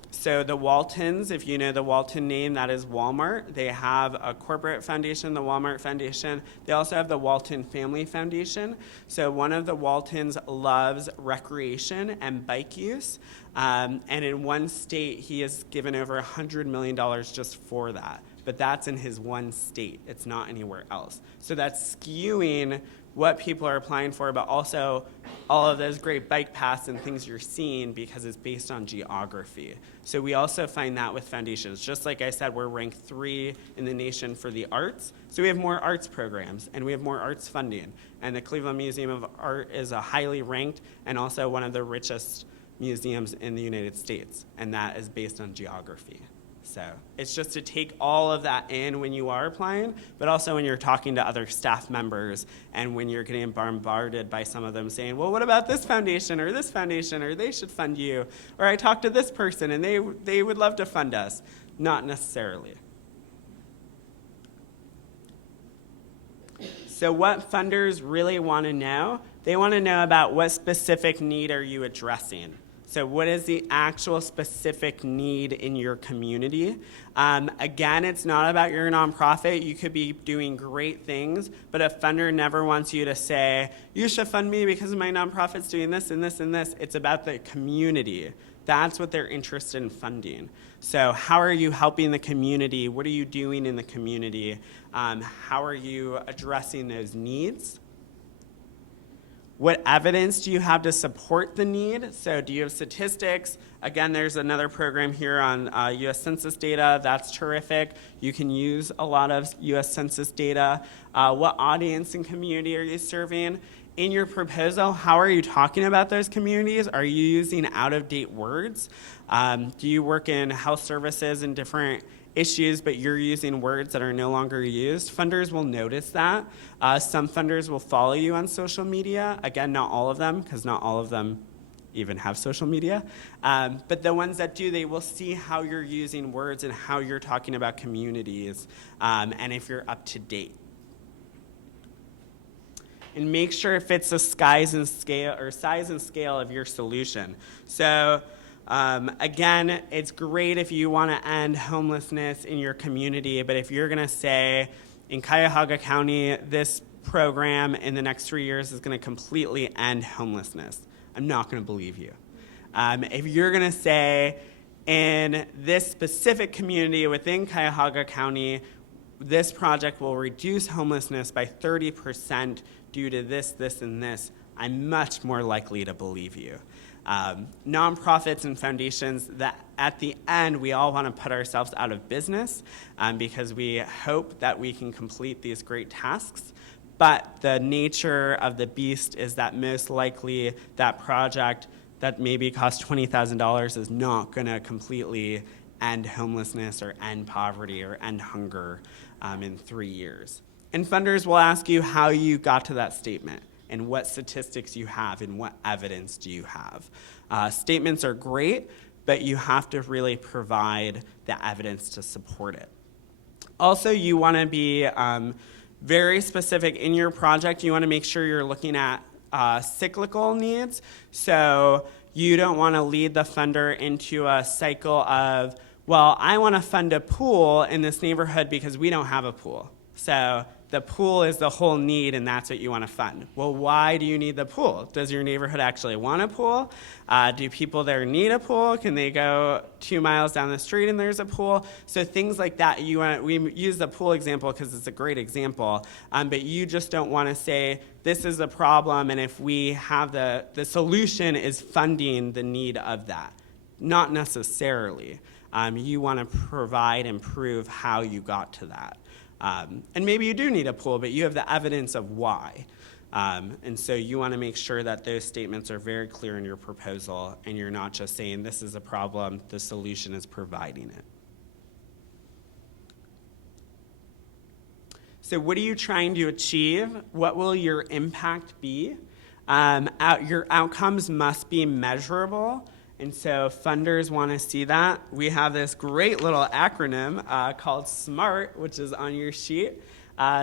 So the Waltons, if you know the Walton name, that is Walmart. They have a corporate foundation, the Walmart Foundation. They also have the Walton Family Foundation. So one of the Waltons loves recreation and bike use. And in one state, he has given over $100 million just for that. But that's in his one state. It's not anywhere else. So that's skewing what people are applying for, but also all of those great bike paths and things you're seeing because it's based on geography. So we also find that with foundations. Just like I said, we're ranked 3 in the nation for the arts. So we have more arts programs and we have more arts funding. And the Cleveland Museum of Art is a highly ranked and also one of the richest museums in the United States. And that is based on geography. So it's just to take all of that in when you are applying, but also when you're talking to other staff members and when you're getting bombarded by some of them saying, well, what about this foundation, or they should fund you, or I talked to this person and they would love to fund us. Not necessarily. So what funders really want to know, they want to know about what specific need are you addressing. So what is the actual specific need in your community? Again, it's not about your nonprofit. You could be doing great things, but a funder never wants you to say, you should fund me because my nonprofit's doing this and this and this. It's about the community. That's what they're interested in funding. So how are you helping the community? What are you doing in the community? How are you addressing those needs? What evidence do you have to support the need? So do you have statistics? Again, there's another program here on U.S. Census data. That's terrific. You can use a lot of U.S. Census data. What audience and community are you serving? In your proposal, how are you talking about those communities? Are you using out-of-date words? Do you work in health services and different issues, but you're using words that are no longer used? Funders will notice that. Some funders will follow you on social media. Again, not all of them, because not all of them even have social media. But the ones that do, they will see how you're using words and how you're talking about communities, and if you're up to date. And make sure it fits the size and scale of your solution. So again, it's great if you want to end homelessness in your community, but if you're going to say, in Cuyahoga County, this program in the next 3 years is going to completely end homelessness, I'm not going to believe you. If you're going to say, in this specific community within Cuyahoga County, this project will reduce homelessness by 30% due to this, this, and this, I'm much more likely to believe you. Nonprofits and foundations, that at the end, we all want to put ourselves out of business because we hope that we can complete these great tasks. But the nature of the beast is that most likely that project that maybe costs $20,000 is not going to completely end homelessness or end poverty or end hunger in 3 years. And funders will ask you how you got to that statement and what statistics you have and what evidence do you have. Statements are great, but you have to really provide the evidence to support it. Also, you want to be very specific in your project. You want to make sure you're looking at cyclical needs. So you don't want to lead the funder into a cycle of, well, I want to fund a pool in this neighborhood because we don't have a pool. So the pool is the whole need, and that's what you want to fund. Well, why do you need the pool? Does your neighborhood actually want a pool? Do people there need a pool? Can they go 2 miles down the street and there's a pool? So things like that. We use the pool example because it's a great example, but you just don't want to say, this is the problem, and if we have the solution is funding the need of that. Not necessarily. You want to provide and prove how you got to that. And maybe you do need a pool, but you have the evidence of why. And so you want to make sure that those statements are very clear in your proposal, and you're not just saying this is a problem, the solution is providing it. So what are you trying to achieve? What will your impact be? Your outcomes must be measurable. And so funders want to see that. We have this great little acronym called SMART, which is on your sheet.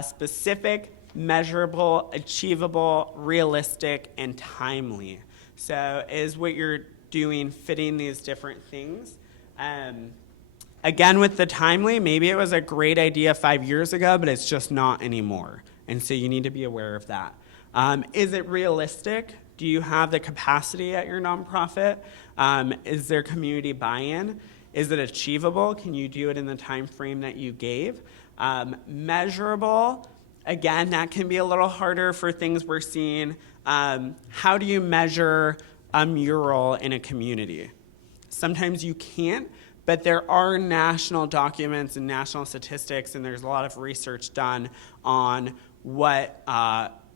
Specific, measurable, achievable, realistic, and timely. So is what you're doing fitting these different things? Again, with the timely, maybe it was a great idea 5 years ago, but it's just not anymore. And so you need to be aware of that. Is it realistic? Do you have the capacity at your nonprofit? Is there community buy-in? Is it achievable? Can you do it in the time frame that you gave? Measurable, again, that can be a little harder for things we're seeing. How do you measure a mural in a community? Sometimes you can't, but there are national documents and national statistics, and there's a lot of research done on what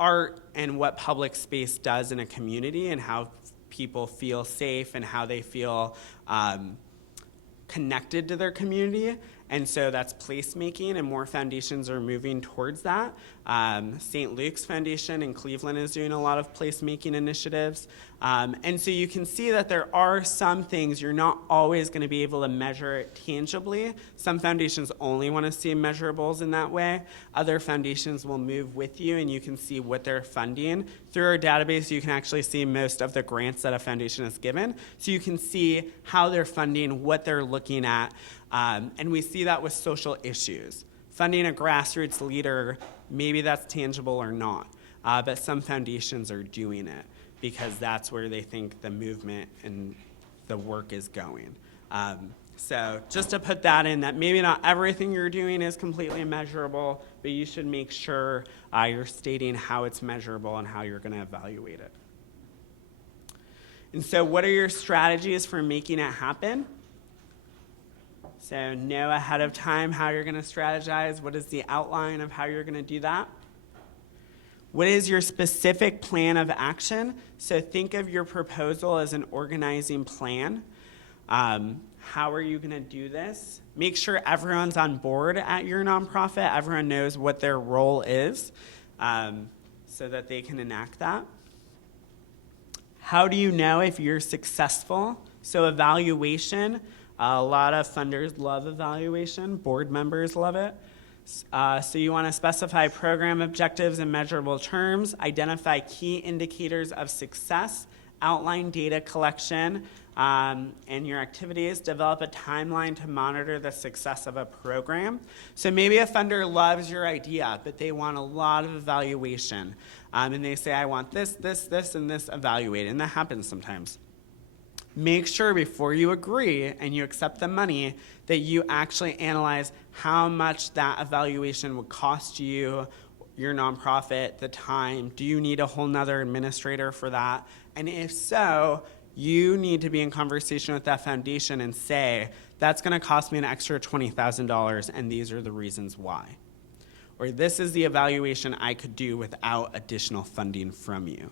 art and what public space does in a community and how people feel safe and how they feel connected to their community. And so that's placemaking, and more foundations are moving towards that. St. Luke's Foundation in Cleveland is doing a lot of placemaking initiatives. And so you can see that there are some things you're not always going to be able to measure it tangibly. Some foundations only want to see measurables in that way. Other foundations will move with you, and you can see what they're funding. Through our database, you can actually see most of the grants that a foundation has given. So you can see how they're funding, what they're looking at. And we see that with social issues. Funding a grassroots leader, maybe that's tangible or not, but some foundations are doing it because that's where they think the movement and the work is going. So just to put that in, that maybe not everything you're doing is completely measurable, but you should make sure you're stating how it's measurable and how you're going to evaluate it. And so what are your strategies for making it happen? So know ahead of time how you're going to strategize. What is the outline of how you're going to do that? What is your specific plan of action? So think of your proposal as an organizing plan. How are you going to do this? Make sure everyone's on board at your nonprofit. Everyone knows what their role is so that they can enact that. How do you know if you're successful? So evaluation. A lot of funders love evaluation. Board members love it. So you want to specify program objectives in measurable terms, identify key indicators of success, outline data collection and your activities, develop a timeline to monitor the success of a program. So maybe a funder loves your idea, but they want a lot of evaluation. And they say, I want this, and this evaluated. And that happens sometimes. Make sure before you agree and you accept the money that you actually analyze how much that evaluation would cost you, your nonprofit, the time. Do you need a whole nother administrator for that? And if so, you need to be in conversation with that foundation and say, that's going to cost me an extra $20,000, and these are the reasons why. Or this is the evaluation I could do without additional funding from you.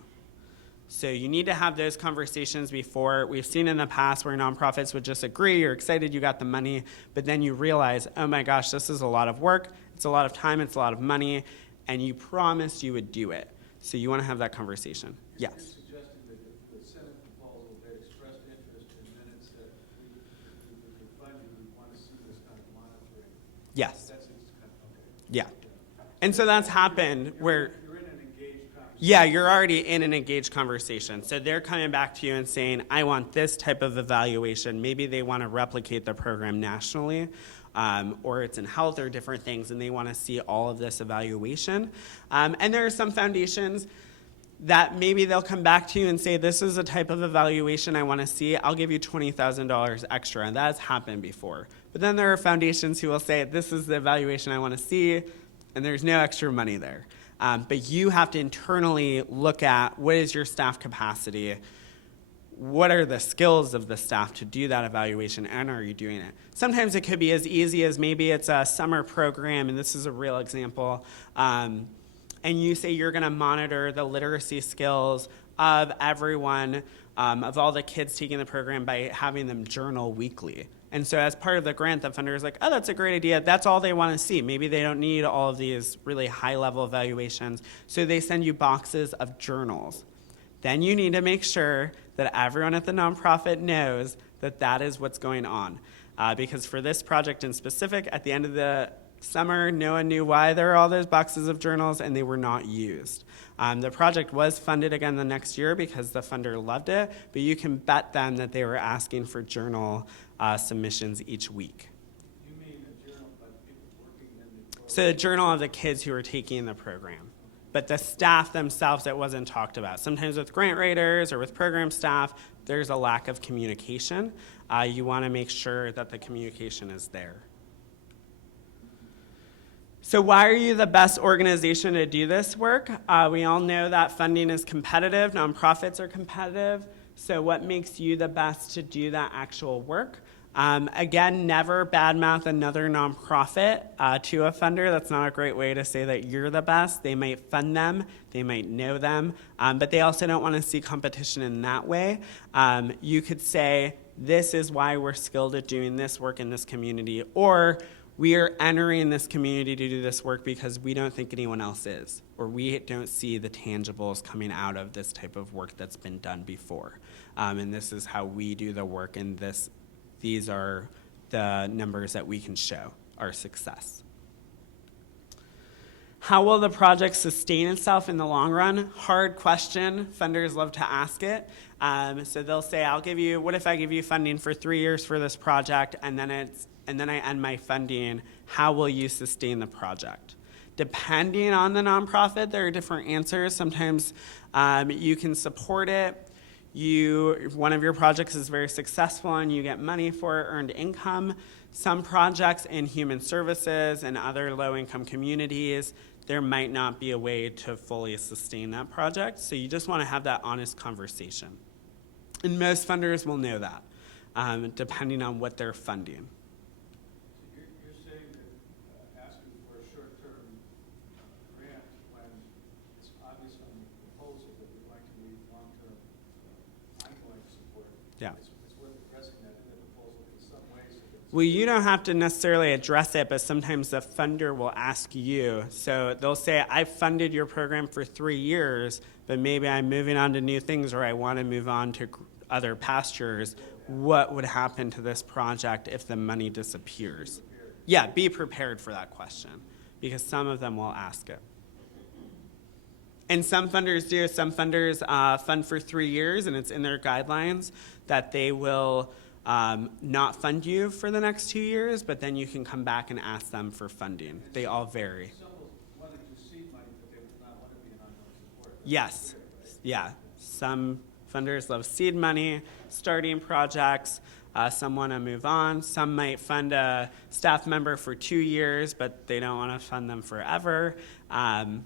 So you need to have those conversations before. We've seen in the past where nonprofits would just agree, you're excited you got the money, but then you realize, oh my gosh, this is a lot of work, it's a lot of time, it's a lot of money, and you promised you would do it. So you want to have that conversation. Yes? You're suggesting that the Senate proposal, they expressed interest in minutes that we could fund you, we want to see this kind of monitoring. Yes. That's kind Yeah. And so that's happened where, You're in an engaged conversation. yeah, you're already in an engaged conversation. So they're coming back to you and saying, I want this type of evaluation. Maybe they want to replicate the program nationally, or it's in health or different things, and they want to see all of this evaluation. And there are some foundations that maybe they'll come back to you and say, this is a type of evaluation I want to see. I'll give you $20,000 extra. And that's happened before. But then there are foundations who will say, this is the evaluation I want to see, and there's no extra money there. But you have to internally look at what is your staff capacity, what are the skills of the staff to do that evaluation, and are you doing it? Sometimes it could be as easy as maybe it's a summer program, and this is a real example, and you say you're going to monitor the literacy skills of everyone, of all the kids taking the program by having them journal weekly. And so as part of the grant, the funder is like, oh, that's a great idea. That's all they want to see. Maybe they don't need all of these really high-level evaluations. So they send you boxes of journals. Then you need to make sure that everyone at the nonprofit knows that that is what's going on. Because for this project in specific, at the end of the summer, no one knew why there were all those boxes of journals, and they were not used. The project was funded again the next year because the funder loved it, but you can bet them that they were asking for journal submissions each week. You mean a journal by people working in the program? So the journal of the kids who are taking the program. But the staff themselves, it wasn't talked about. Sometimes with grant writers or with program staff, there's a lack of communication. You want to make sure that the communication is there. So why are you the best organization to do this work? We all know that funding is competitive. Nonprofits are competitive. So what makes you the best to do that actual work? Again, never badmouth another nonprofit to a funder. That's not a great way to say that you're the best. They might fund them, they might know them, but they also don't want to see competition in that way. You could say, this is why we're skilled at doing this work in this community, or we are entering this community to do this work because we don't think anyone else is, or we don't see the tangibles coming out of this type of work that's been done before. And this is how we do the work, and these are the numbers that we can show our success. How will the project sustain itself in the long run? Hard question. Funders love to ask it. So they'll say, what if I give you funding for 3 years for this project, and then I end my funding? How will you sustain the project? Depending on the nonprofit, there are different answers. Sometimes you can support it. If one of your projects is very successful and you get money for it, earned income. Some projects in human services and other low-income communities, there might not be a way to fully sustain that project. So you just want to have that honest conversation. And most funders will know that, depending on what they're funding. So you're saying that asking for a short-term grant when it's obvious on the proposal that you're going to need long-term ongoing support. Yeah. It's worth addressing that in the proposal in some ways. So that Well, you don't have to necessarily address it, but sometimes the funder will ask you. So they'll say, I funded your program for 3 years, but maybe I'm moving on to new things, or I want to move on to other pastures. What would happen to this project if the money disappears? Yeah, be prepared for that question, because some of them will ask it. And some funders do. Some funders fund for 3 years, and it's in their guidelines that they will not fund you for the next 2 years, but then you can come back and ask them for funding. They all vary. some will want to do seed money, but they will not want to be an ongoing support. Yes. Yeah. Some funders love seed money, starting projects. Some want to move on. Some might fund a staff member for 2 years, but they don't want to fund them forever. And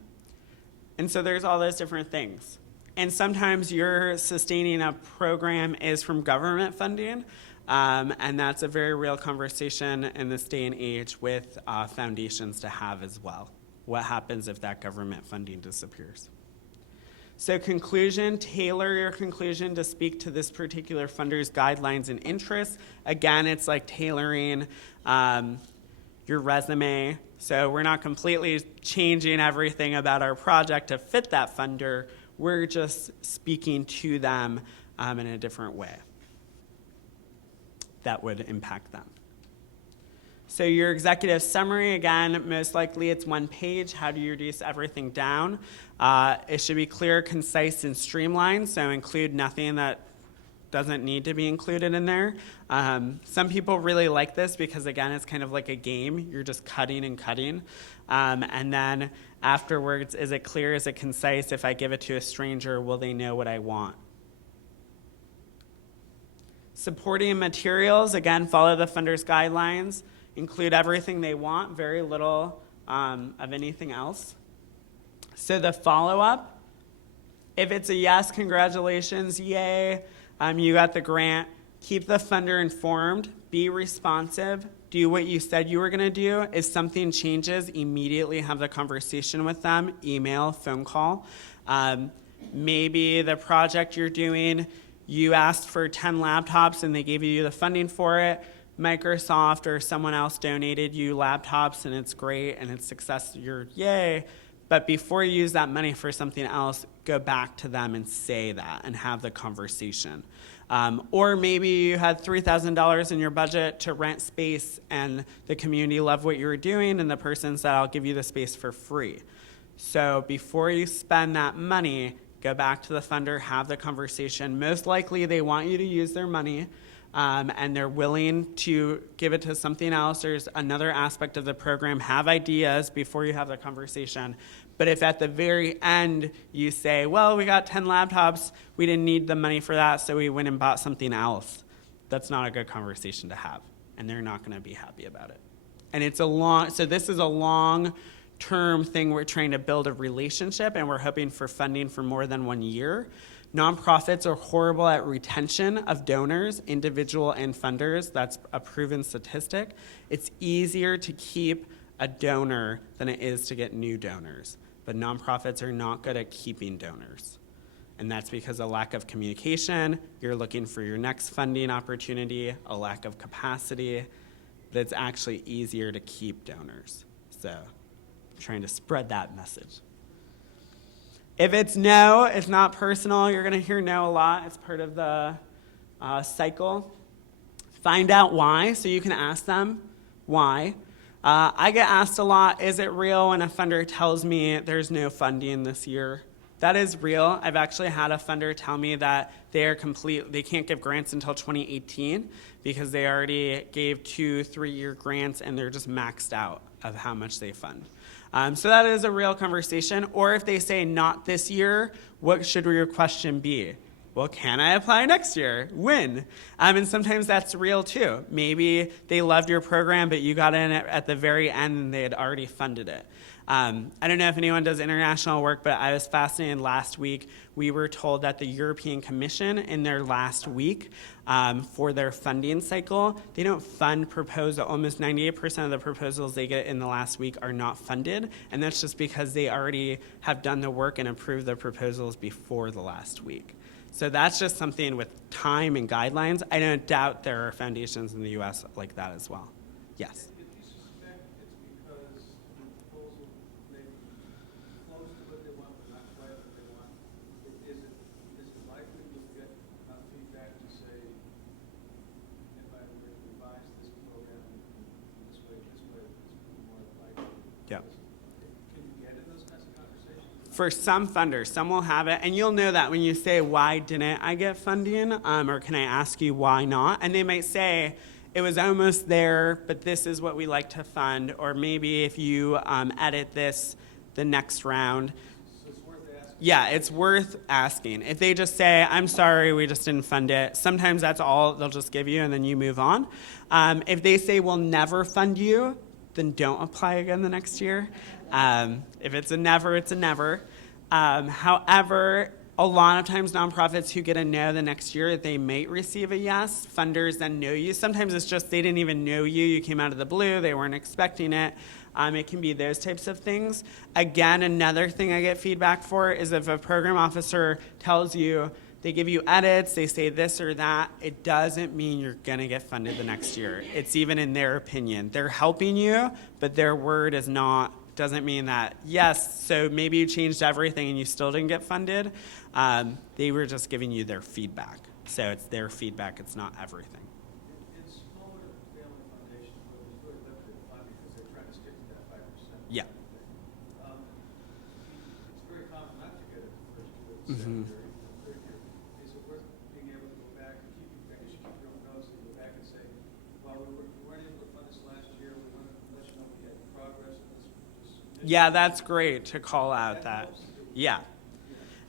so there's all those different things. And sometimes your sustaining a program is from government funding, and that's a very real conversation in this day and age with foundations to have as well. What happens if that government funding disappears? So conclusion, tailor your conclusion to speak to this particular funder's guidelines and interests. Again, it's like tailoring your resume. So we're not completely changing everything about our project to fit that funder. We're just speaking to them in a different way that would impact them. So your executive summary, again, most likely it's 1 page. How do you reduce everything down? It should be clear, concise, and streamlined, so include nothing that doesn't need to be included in there. Some people really like this because, again, it's kind of like a game. You're just cutting and cutting. And then afterwards, is it clear? Is it concise? If I give it to a stranger, will they know what I want? Supporting materials, again, follow the funder's guidelines. Include everything they want, very little of anything else. So the follow-up, if it's a yes, congratulations, yay, you got the grant. Keep the funder informed, be responsive, do what you said you were gonna do. If something changes, immediately have the conversation with them, email, phone call. Maybe the project you're doing, you asked for 10 laptops and they gave you the funding for it. Microsoft or someone else donated you laptops and it's great and it's success, you're yay. But before you use that money for something else, go back to them and say that and have the conversation. Or maybe you had $3,000 in your budget to rent space and the community loved what you were doing and the person said, I'll give you the space for free. So before you spend that money, go back to the funder, have the conversation. Most likely they want you to use their money. And they're willing to give it to something else. There's another aspect of the program. Have ideas before you have the conversation. But if at the very end you say, well, we got 10 laptops, we didn't need the money for that, so we went and bought something else, that's not a good conversation to have. And they're not going to be happy about it. And it's so this is a long-term thing. We're trying to build a relationship, and we're hoping for funding for more than 1 year. Nonprofits are horrible at retention of donors, individual and funders. That's a proven statistic. It's easier to keep a donor than it is to get new donors. But nonprofits are not good at keeping donors. And that's because of lack of communication. You're looking for your next funding opportunity, a lack of capacity. But it's actually easier to keep donors. So I'm trying to spread that message. If it's no, it's not personal. You're going to hear no a lot. It's part of the cycle. Find out why, so you can ask them why. I get asked a lot, is it real when a funder tells me there's no funding this year? That is real. I've actually had a funder tell me that they can't give grants until 2018 because they already gave 2-3-year grants and they're just maxed out of how much they fund. So that is a real conversation. Or if they say not this year, what should your question be? Well, can I apply next year? When? And sometimes that's real too. Maybe they loved your program, but you got in at the very end and they had already funded it. I don't know if anyone does international work, but I was fascinated last week. We were told that the European Commission in their last week for their funding cycle, they don't fund proposal. Almost 98% of the proposals they get in the last week are not funded, and that's just because they already have done the work and approved the proposals before the last week. So that's just something with time and guidelines. I don't doubt there are foundations in the U.S. like that as well. Yes? If you suspect it's because the proposal maybe close to what they want, but not quite what they want, is it likely you'll get feedback to say, if I were to revise this program this way, it's more likely? Yeah. Can you get in those kinds of conversations? For some funders, some will have it, and you'll know that when you say, why didn't I get funding, or can I ask you why not? And they might say, it was almost there, but this is what we like to fund, or maybe if you edit this the next round. So it's worth asking. Yeah, it's worth asking. If they just say, I'm sorry, we just didn't fund it, sometimes that's all they'll just give you and then you move on. If they say we'll never fund you, then don't apply again the next year. If it's a never, it's a never. However, a lot of times nonprofits who get a no the next year, they might receive a yes. Funders then know you. Sometimes it's just they didn't even know you. You came out of the blue. They weren't expecting it. It can be those types of things. Again, another thing I get feedback for is if a program officer tells you, they give you edits, they say this or that, it doesn't mean you're going to get funded the next year. It's even in their opinion. They're helping you, but their word is not, doesn't mean that, yes, so maybe you changed everything and you still didn't get funded. They were just giving you their feedback. So it's their feedback, it's not everything. In smaller family foundations where there's very limited Yeah, that's great to call out that. Yeah.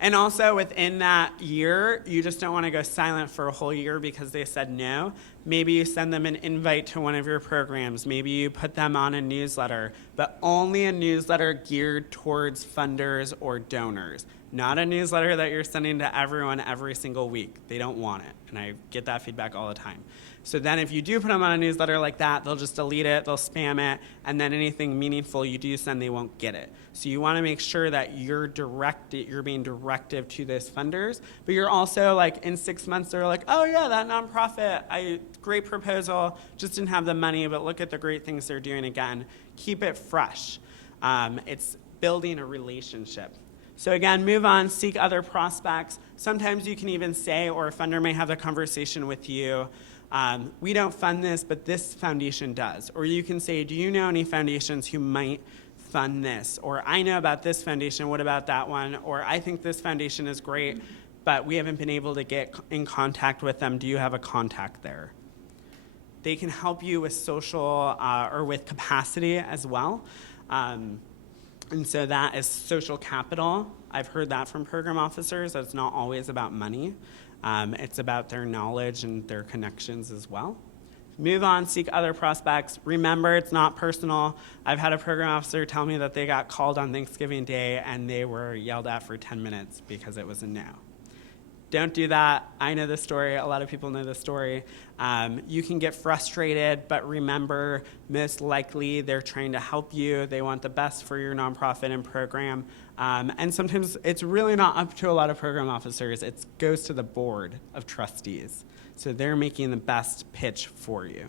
And also within that year, you just don't want to go silent for a whole year because they said no. Maybe you send them an invite to one of your programs. Maybe you put them on a newsletter, but only a newsletter geared towards funders or donors. Not a newsletter that you're sending to everyone every single week. They don't want it. And I get that feedback all the time. So then if you do put them on a newsletter like that, they'll just delete it, they'll spam it, and then anything meaningful you do send, they won't get it. So you want to make sure that you're being directive to those funders, but you're also like in 6 months, they're like, oh yeah, that nonprofit, great proposal, just didn't have the money, but look at the great things they're doing again. Keep it fresh. It's building a relationship. So again, move on, seek other prospects. Sometimes you can even say, or a funder may have a conversation with you, we don't fund this, but this foundation does. Or you can say, do you know any foundations who might fund this? Or I know about this foundation, what about that one? Or I think this foundation is great, but we haven't been able to get in contact with them. Do you have a contact there? They can help you with social or with capacity as well. And so that is social capital. I've heard that from program officers. It's not always about money. It's about their knowledge and their connections as well. Move on, seek other prospects. Remember, it's not personal. I've had a program officer tell me that they got called on Thanksgiving Day and they were yelled at for 10 minutes because it was a no. Don't do that. I know the story. A lot of people know the story. You can get frustrated, but remember, most likely they're trying to help you. They want the best for your nonprofit and program. And sometimes it's really not up to a lot of program officers. It goes to the board of trustees. So they're making the best pitch for you.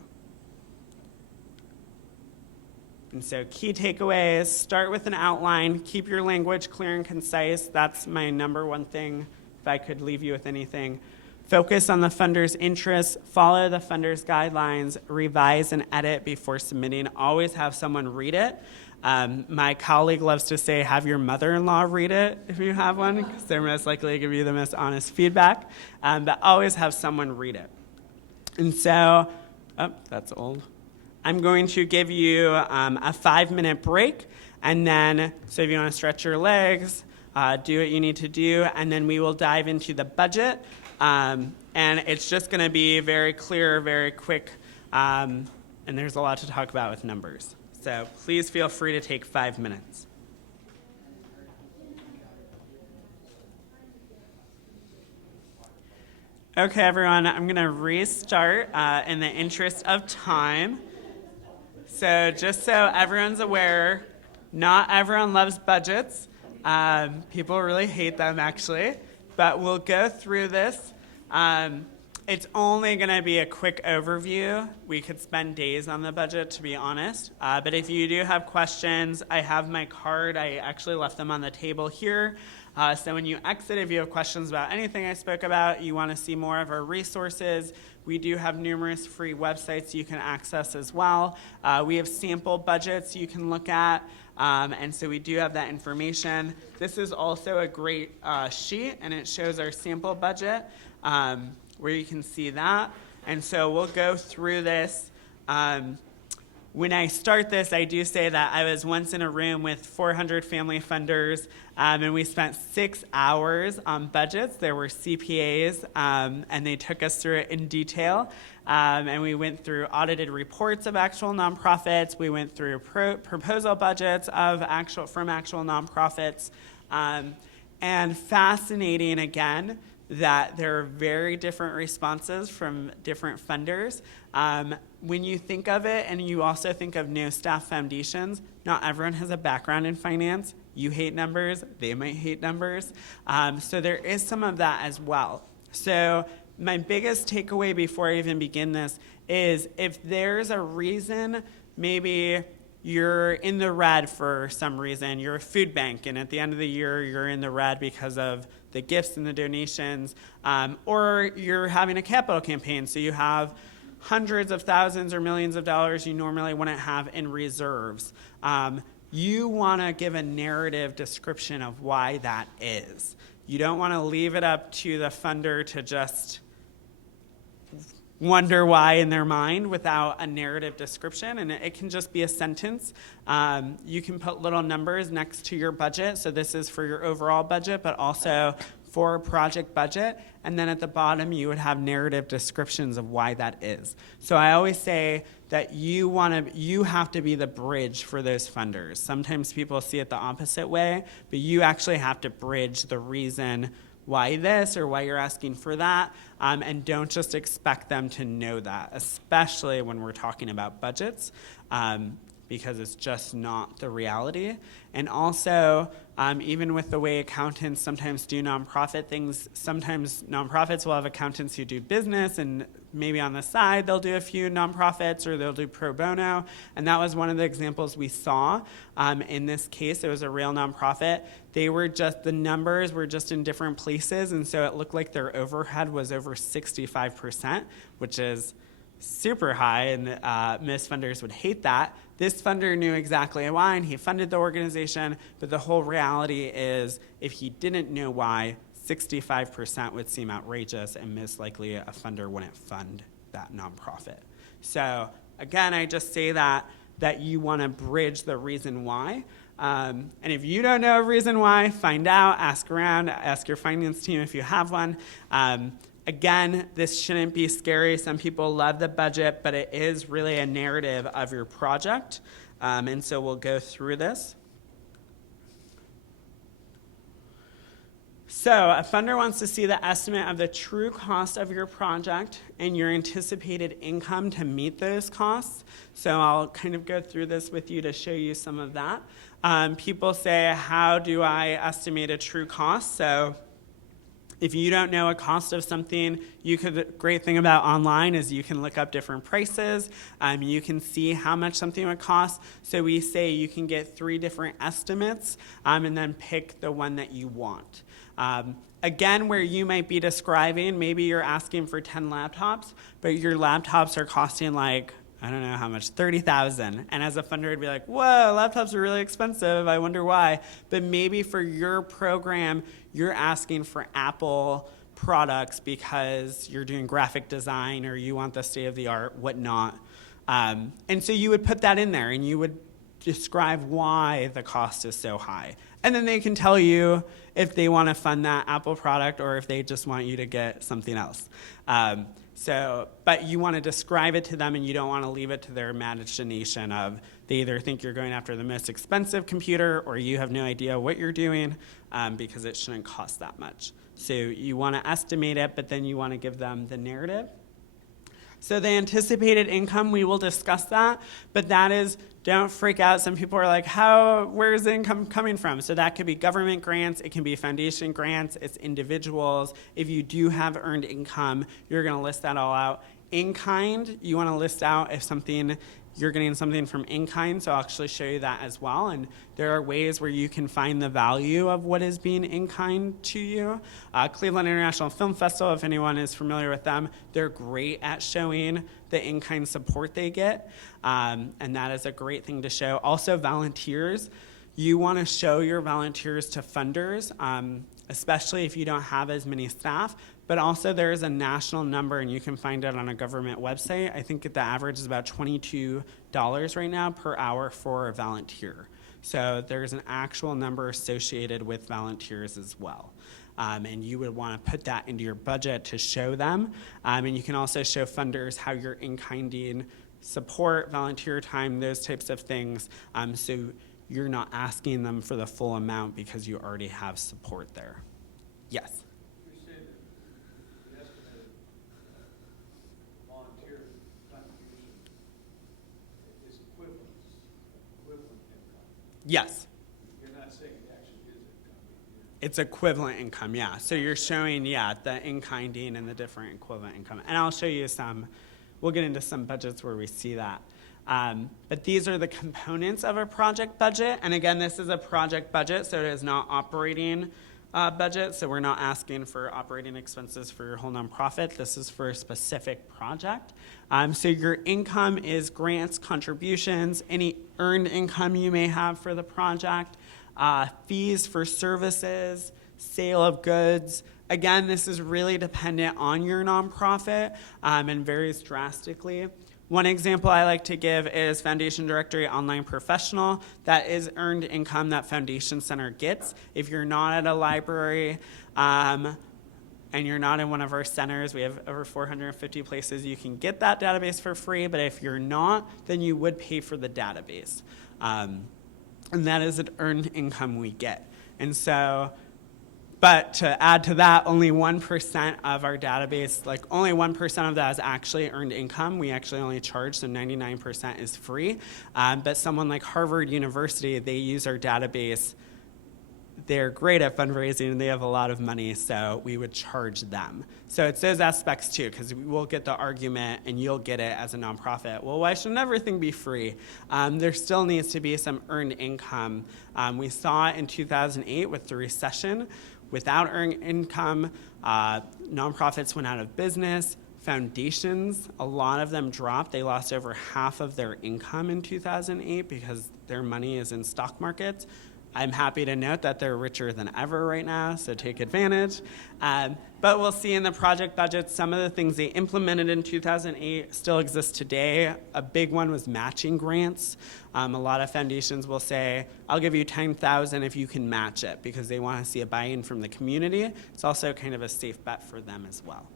And so key takeaways, start with an outline. Keep your language clear and concise. That's my number one thing. If I could leave you with anything, focus on the funder's interests, follow the funder's guidelines, revise and edit before submitting. Always have someone read it. My colleague loves to say, have your mother-in-law read it if you have one, because they're most likely to give you the most honest feedback. But always have someone read it. And so, that's old. I'm going to give you a 5-minute break, and then, so if you want to stretch your legs, do what you need to do, and then we will dive into the budget. And it's just going to be very clear, very quick, and there's a lot to talk about with numbers. So please feel free to take 5 minutes. Okay, everyone, I'm going to restart in the interest of time. So just so everyone's aware, not everyone loves budgets. People really hate them, actually, but we'll go through this. It's only going to be a quick overview. We could spend days on the budget, to be honest. But if you do have questions, I have my card. I actually left them on the table here. So when you exit, if you have questions about anything I spoke about, you want to see more of our resources, we do have numerous free websites you can access as well. We have sample budgets you can look at. And so we do have that information. This is also a great sheet, and it shows our sample budget where you can see that. And so we'll go through this. When I start this, I do say that I was once in a room with 400 family funders, and we spent 6 hours on budgets. There were CPAs, and they took us through it in detail. And we went through audited reports of actual nonprofits. We went through proposal budgets from actual nonprofits. And fascinating, again, that there are very different responses from different funders. When you think of it, and you also think of no staff foundations, not everyone has a background in finance. You hate numbers, they might hate numbers. So there is some of that as well. So my biggest takeaway before I even begin this is if there's a reason, maybe you're in the red for some reason, you're a food bank, and at the end of the year, you're in the red because of the gifts and the donations, or you're having a capital campaign, so you have hundreds of thousands or millions of dollars you normally wouldn't have in reserves. You want to give a narrative description of why that is. You don't want to leave it up to the funder to just wonder why in their mind without a narrative description, and it can just be a sentence. You can put little numbers next to your budget, so this is for your overall budget, but also for a project budget, and then at the bottom you would have narrative descriptions of why that is. So I always say that you have to be the bridge for those funders. Sometimes people see it the opposite way, but you actually have to bridge the reason why this or why you're asking for that, and don't just expect them to know that, especially when we're talking about budgets, because it's just not the reality. And also, even with the way accountants sometimes do nonprofit things, sometimes nonprofits will have accountants who do business, and maybe on the side they'll do a few nonprofits or they'll do pro bono. And that was one of the examples we saw. In this case, it was a real nonprofit. The numbers were just in different places, and so it looked like their overhead was over 65%, which is super high, and most funders would hate that. This funder knew exactly why, and he funded the organization, but the whole reality is if he didn't know why, 65% would seem outrageous, and most likely a funder wouldn't fund that nonprofit. So again, I just say that you want to bridge the reason why. And if you don't know a reason why, find out, ask around, ask your finance team if you have one. Again, this shouldn't be scary. Some people love the budget, but it is really a narrative of your project. And so we'll go through this. So a funder wants to see the estimate of the true cost of your project and your anticipated income to meet those costs. So I'll kind of go through this with you to show you some of that. People say, how do I estimate a true cost? So if you don't know a cost of something, the great thing about online is you can look up different prices. You can see how much something would cost. So we say you can get 3 different estimates and then pick the one that you want. Again, where you might be describing, maybe you're asking for 10 laptops, but your laptops are costing like, I don't know how much, $30,000. And as a funder, it'd be like, whoa, laptops are really expensive. I wonder why. But maybe for your program, you're asking for Apple products because you're doing graphic design or you want the state of the art, whatnot. And so you would put that in there and you would describe why the cost is so high. And then they can tell you if they want to fund that Apple product or if they just want you to get something else. But you want to describe it to them and you don't want to leave it to their imagination of they either think you're going after the most expensive computer or you have no idea what you're doing because it shouldn't cost that much. So you want to estimate it, but then you want to give them the narrative. So the anticipated income, we will discuss that, but that is, don't freak out. Some people are like, where's the income coming from? So that could be government grants, it can be foundation grants, it's individuals. If you do have earned income, you're gonna list that all out. In kind, you wanna list out if you're getting something from in kind, so I'll actually show you that as well. And there are ways where you can find the value of what is being in kind to you. Cleveland International Film Festival, if anyone is familiar with them, they're great at showing the in kind support they get. And that is a great thing to show. Also, volunteers. You want to show your volunteers to funders, especially if you don't have as many staff. But also there is a national number, and you can find it on a government website. I think the average is about $22 right now per hour for a volunteer. So there's an actual number associated with volunteers as well. And you would want to put that into your budget to show them. And you can also show funders how you're in-kinding support, volunteer time, those types of things. So you're not asking them for the full amount because you already have support there. Yes? You say that the estimated volunteer contribution is equivalent income. Yes. You're not saying it actually is income. It's equivalent income, yeah. So you're showing, the in-kinding and the different equivalent income. And I'll show you we'll get into some budgets where we see that. But these are the components of a project budget. And again, this is a project budget, so it is not operating budget. So we're not asking for operating expenses for your whole nonprofit. This is for a specific project. So your income is grants, contributions, any earned income you may have for the project, fees for services, sale of goods. Again, this is really dependent on your nonprofit and varies drastically. One example I like to give is Foundation Directory Online Professional. That is earned income that Foundation Center gets. If you're not at a library and you're not in one of our centers, we have over 450 places you can get that database for free, but if you're not, then you would pay for the database. And that is an earned income we get. And so, but to add to that, only 1% of our database, like only 1% of that is actually earned income. We actually only charge, so 99% is free. But someone like Harvard University, they use our database. They're great at fundraising and they have a lot of money, so we would charge them. So it's those aspects too, because we'll get the argument and you'll get it as a nonprofit. Well, why shouldn't everything be free? There still needs to be some earned income. We saw it in 2008 with the recession. Without earned income, nonprofits went out of business. Foundations, a lot of them dropped. They lost over half of their income in 2008 because their money is in stock markets. I'm happy to note that they're richer than ever right now, so take advantage. But we'll see in the project budget, some of the things they implemented in 2008 still exist today. A big one was matching grants. A lot of foundations will say, I'll give you $10,000 if you can match it, because they want to see a buy-in from the community. It's also kind of a safe bet for them as well.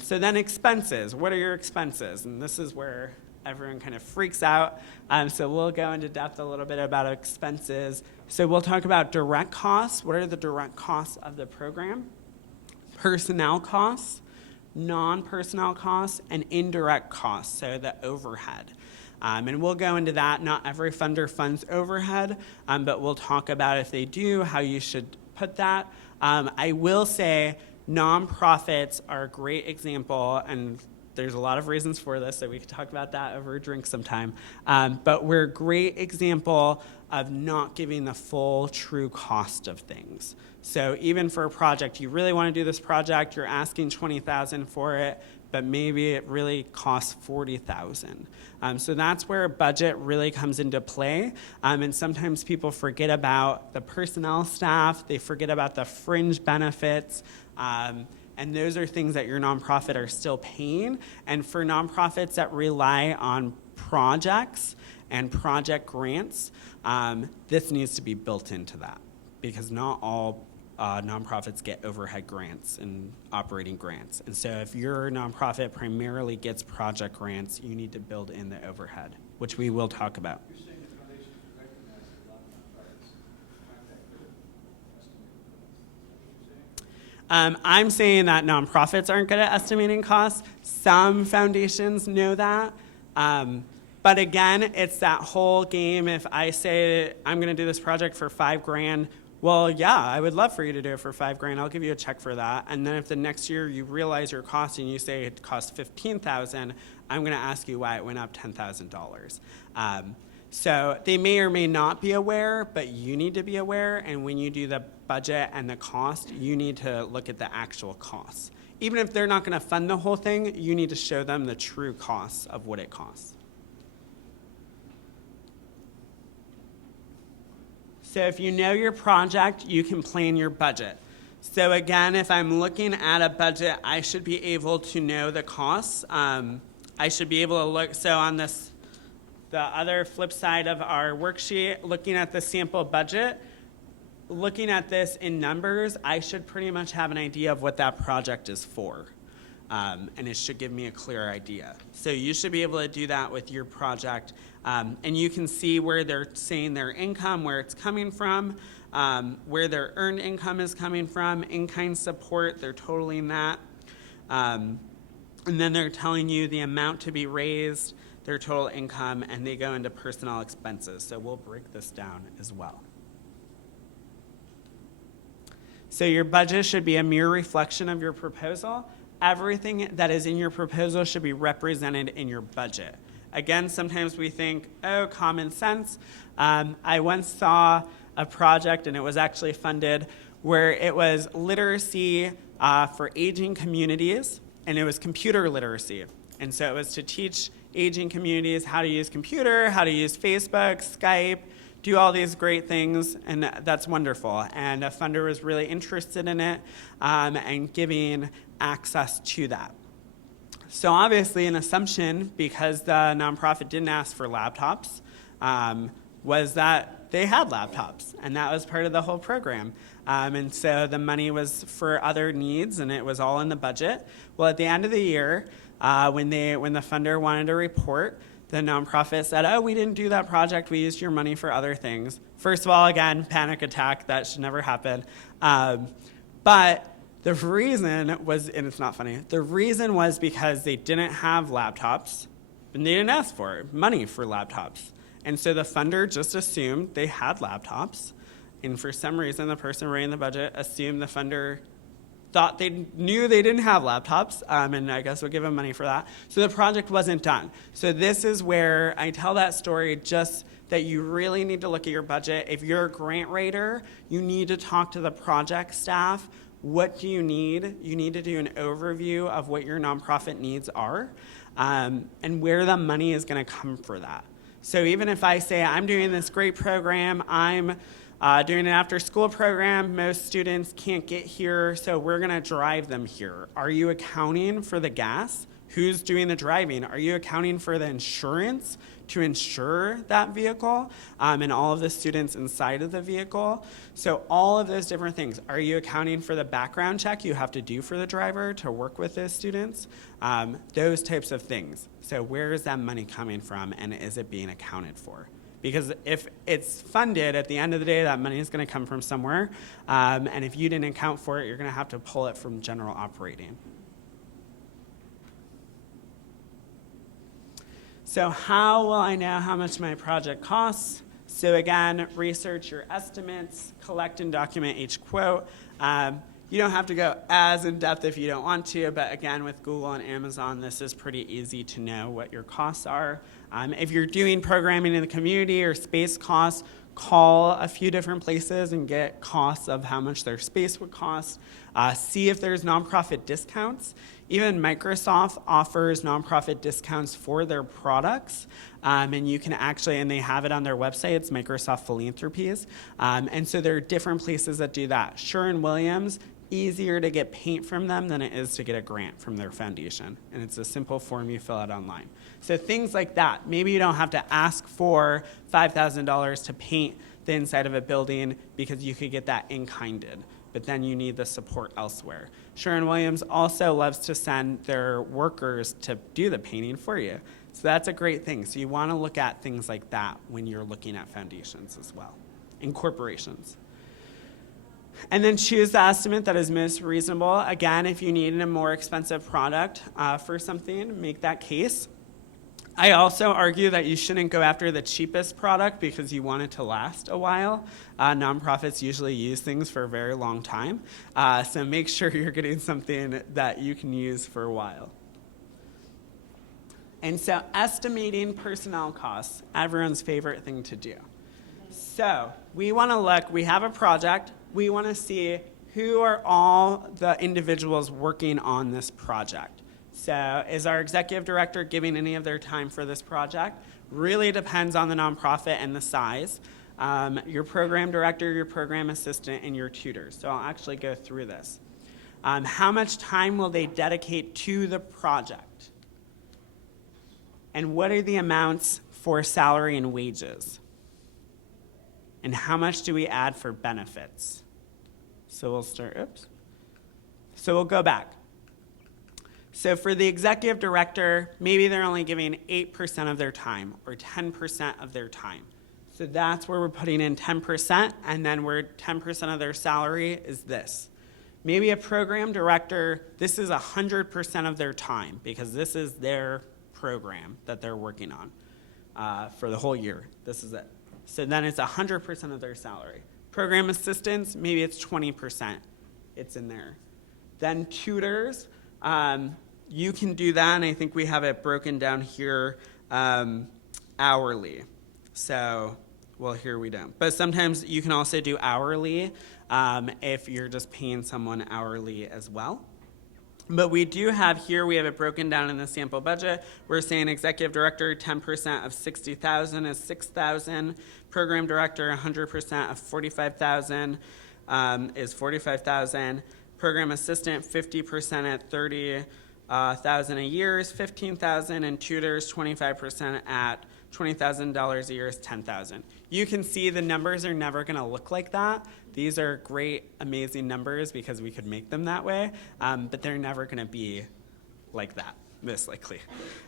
So then expenses. What are your expenses? And this is where everyone kind of freaks out. So we'll go into depth a little bit about expenses. So we'll talk about direct costs. What are the direct costs of the program? Personnel costs, non-personnel costs, and indirect costs, so the overhead. And we'll go into that. Not every funder funds overhead, but we'll talk about if they do, how you should put that. I will say nonprofits are a great example, and there's a lot of reasons for this, so we could talk about that over a drink sometime. But we're a great example of not giving the full, true cost of things. So even for a project, you really want to do this project, you're asking $20,000 for it, but maybe it really costs $40,000. So that's where a budget really comes into play. And sometimes people forget about the personnel staff, they forget about the fringe benefits. And those are things that your nonprofit are still paying. And for nonprofits that rely on projects and project grants, this needs to be built into that, because not all nonprofits get overhead grants and operating grants. And so if your nonprofit primarily gets project grants, you need to build in the overhead, which we will talk about. You're saying the foundation recognizes a lot of nonprofits aren't that good at estimating costs. Is that what you're saying? I'm saying that nonprofits aren't good at estimating costs. Some foundations know that. But again, it's that whole game. If I say I'm going to do this project for $5,000, well, yeah, I would love for you to do it for $5,000. I'll give you a check for that. And then if the next year you realize your cost and you say it costs $15,000, I'm going to ask you why it went up $10,000. So they may or may not be aware, but you need to be aware. And when you do the budget and the cost, you need to look at the actual costs. Even if they're not going to fund the whole thing, you need to show them the true costs of what it costs. So if you know your project, you can plan your budget. So again, if I'm looking at a budget, I should be able to know the costs. I should be able to look, so on this, the other flip side of our worksheet, looking at the sample budget, looking at this in numbers, I should pretty much have an idea of what that project is for. And it should give me a clear idea. So you should be able to do that with your project. And you can see where they're saying their income, where it's coming from, where their earned income is coming from, in-kind support, they're totaling that. And then they're telling you the amount to be raised, their total income, and they go into personnel expenses. So we'll break this down as well. So your budget should be a mere reflection of your proposal. Everything that is in your proposal should be represented in your budget. Again, sometimes we think, oh, common sense. I once saw a project, and it was actually funded, where it was literacy for aging communities, and it was computer literacy. And so it was to teach aging communities how to use computer, how to use Facebook, Skype, do all these great things, and that's wonderful. And a funder was really interested in it and giving access to that. So obviously an assumption, because the nonprofit didn't ask for laptops, was that they had laptops, and that was part of the whole program. And so the money was for other needs, and it was all in the budget. Well, at the end of the year, when the funder wanted a report, the nonprofit said, oh, we didn't do that project, we used your money for other things. First of all, again, panic attack, that should never happen. But the reason was, and it's not funny, the reason was because they didn't have laptops, and they didn't ask for money for laptops. And so the funder just assumed they had laptops, and for some reason, the person writing the budget assumed the funder thought they knew they didn't have laptops, and I guess we'll give them money for that. So the project wasn't done. So this is where I tell that story, just that you really need to look at your budget. If you're a grant writer, you need to talk to the project staff. What do you need? You need to do an overview of what your nonprofit needs are, and where the money is going to come for that. So even if I say I'm doing this great program, I'm doing an after-school program, most students can't get here, so we're going to drive them here. Are you accounting for the gas? Who's doing the driving? Are you accounting for the insurance to insure that vehicle and all of the students inside of the vehicle? So all of those different things. Are you accounting for the background check you have to do for the driver to work with those students? Those types of things. So where is that money coming from, and is it being accounted for? Because if it's funded, at the end of the day, that money is going to come from somewhere. And if you didn't account for it, you're going to have to pull it from general operating. So how will I know how much my project costs? So again, research your estimates, collect and document each quote. You don't have to go as in-depth if you don't want to, but again, with Google and Amazon, this is pretty easy to know what your costs are. If you're doing programming in the community or space costs, call a few different places and get costs of how much their space would cost. See if there's nonprofit discounts. Even Microsoft offers nonprofit discounts for their products, and you can actually, and they have it on their website, it's Microsoft Philanthropies, and so there are different places that do that. Sherwin-Williams, easier to get paint from them than it is to get a grant from their foundation, and it's a simple form you fill out online. So things like that. Maybe you don't have to ask for $5,000 to paint the inside of a building because you could get that in-kinded, but then you need the support elsewhere. Sherwin-Williams also loves to send their workers to do the painting for you. So that's a great thing. So you want to look at things like that when you're looking at foundations as well, and corporations. And then choose the estimate that is most reasonable. Again, if you need a more expensive product for something, make that case. I also argue that you shouldn't go after the cheapest product because you want it to last a while. Nonprofits usually use things for a very long time. So make sure you're getting something that you can use for a while. And so estimating personnel costs, everyone's favorite thing to do. So we want to look, we have a project, we want to see who are all the individuals working on this project. So is our executive director giving any of their time for this project? Really depends on the nonprofit and the size. Your program director, your program assistant, and your tutors. So I'll actually go through this. How much time will they dedicate to the project? And what are the amounts for salary and wages? And how much do we add for benefits? So we'll start, So we'll go back. So for the executive director, maybe they're only giving 8% of their time or 10% of their time. So that's where we're putting in 10%, and then where 10% of their salary is this. Maybe a program director, this is 100% of their time because this is their program that they're working on for the whole year. This is it. So then it's 100% of their salary. Program assistants, maybe it's 20%. It's in there. Then tutors, you can do that, and I think we have it broken down here hourly. So, well, here we don't. But sometimes you can also do hourly if you're just paying someone hourly as well. But we do have here, we have it broken down in the sample budget. We're saying executive director, 10% of 60,000 is 6,000. Program director, 100% of 45,000 is 45,000. Program assistant, 50% at 30,000 a year is 15,000, and tutors, 25% at $20,000 a year is 10,000. You can see the numbers are never going to look like that. These are great, amazing numbers because we could make them that way, but they're never going to be like that, most likely.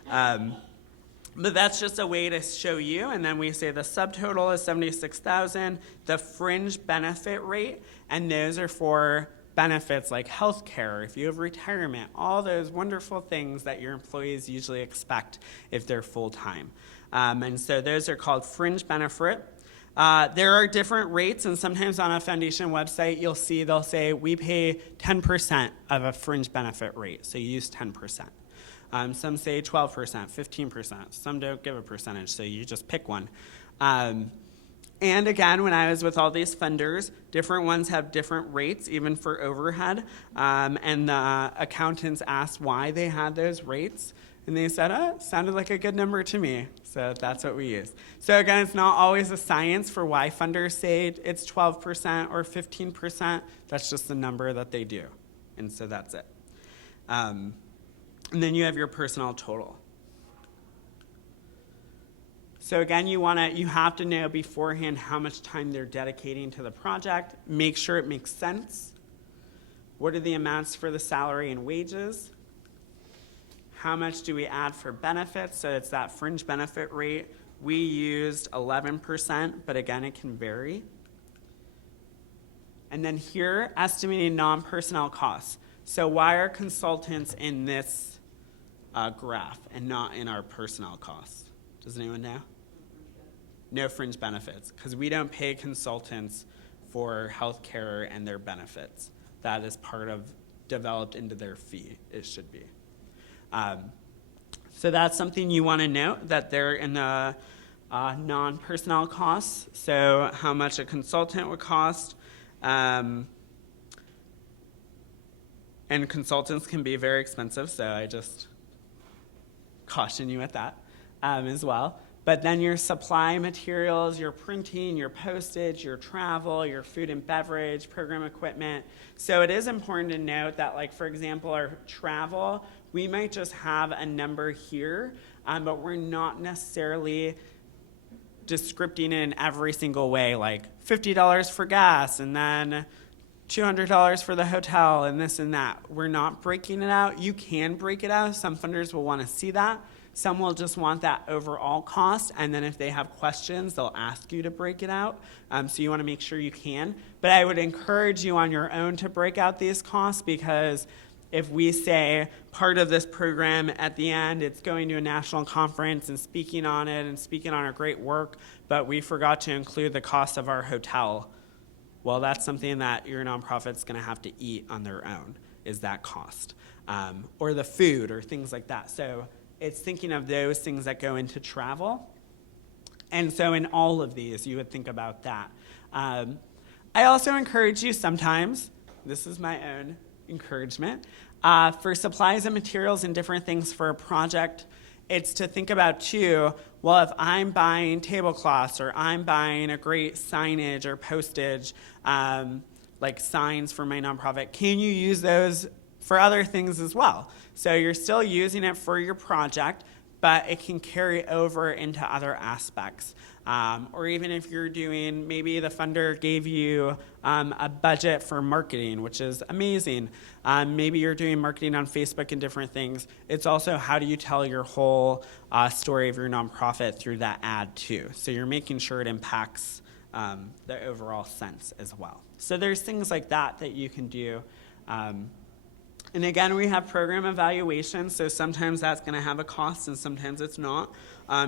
But that's just a way to show you, and then we say the subtotal is 76,000, the fringe benefit rate, and those are for benefits like health care, if you have retirement, all those wonderful things that your employees usually expect if they're full-time. And so those are called fringe benefit. There are different rates, and sometimes on a foundation website, you'll see they'll say we pay 10% of a fringe benefit rate, so you use 10%. Some say 12%, 15%. Some don't give a percentage, so you just pick one. And again, when I was with all these funders, different ones have different rates, even for overhead. And the accountants asked why they had those rates. And they said, sounded like a good number to me. So that's what we use. So again, it's not always a science for why funders say it's 12% or 15%. That's just the number that they do. And so that's it. And then you have your personal total. So again, you have to know beforehand how much time they're dedicating to the project. Make sure it makes sense. What are the amounts for the salary and wages? How much do we add for benefits? So it's that fringe benefit rate. We used 11%, but again, it can vary. And then here, estimating non-personnel costs. So why are consultants in this graph and not in our personnel costs? Does anyone know? No fringe benefits, because we don't pay consultants for health care and their benefits. That is part of, developed into their fee, it should be. So that's something you want to note, that they're in the non-personnel costs, so how much a consultant would cost. And consultants can be very expensive, so I just caution you with that as well. But then your supply materials, your printing, your postage, your travel, your food and beverage, program equipment. So it is important to note that, like, for example, our travel, we might just have a number here, but we're not necessarily descripting it in every single way, like $50 for gas and then $200 for the hotel and this and that. We're not breaking it out. You can break it out. Some funders will want to see that. Some will just want that overall cost, and then if they have questions, they'll ask you to break it out. So you want to make sure you can. But I would encourage you on your own to break out these costs, because if we say part of this program at the end, it's going to a national conference and speaking on it and speaking on our great work, but we forgot to include the cost of our hotel, well, that's something that your nonprofit's going to have to eat on their own, is that cost, or the food or things like that. So it's thinking of those things that go into travel. And so in all of these, you would think about that. I also encourage you sometimes, this is my own encouragement, for supplies and materials and different things for a project, it's to think about too, well, if I'm buying tablecloths or I'm buying a great signage or postage, like signs for my nonprofit, can you use those for other things as well? So you're still using it for your project, but it can carry over into other aspects. Or even if you're doing, maybe the funder gave you a budget for marketing, which is amazing. Maybe you're doing marketing on Facebook and different things. It's also how do you tell your whole story of your nonprofit through that ad too. So you're making sure it impacts the overall sense as well. So there's things like that that you can do. And again, we have program evaluation, so sometimes that's going to have a cost and sometimes it's not.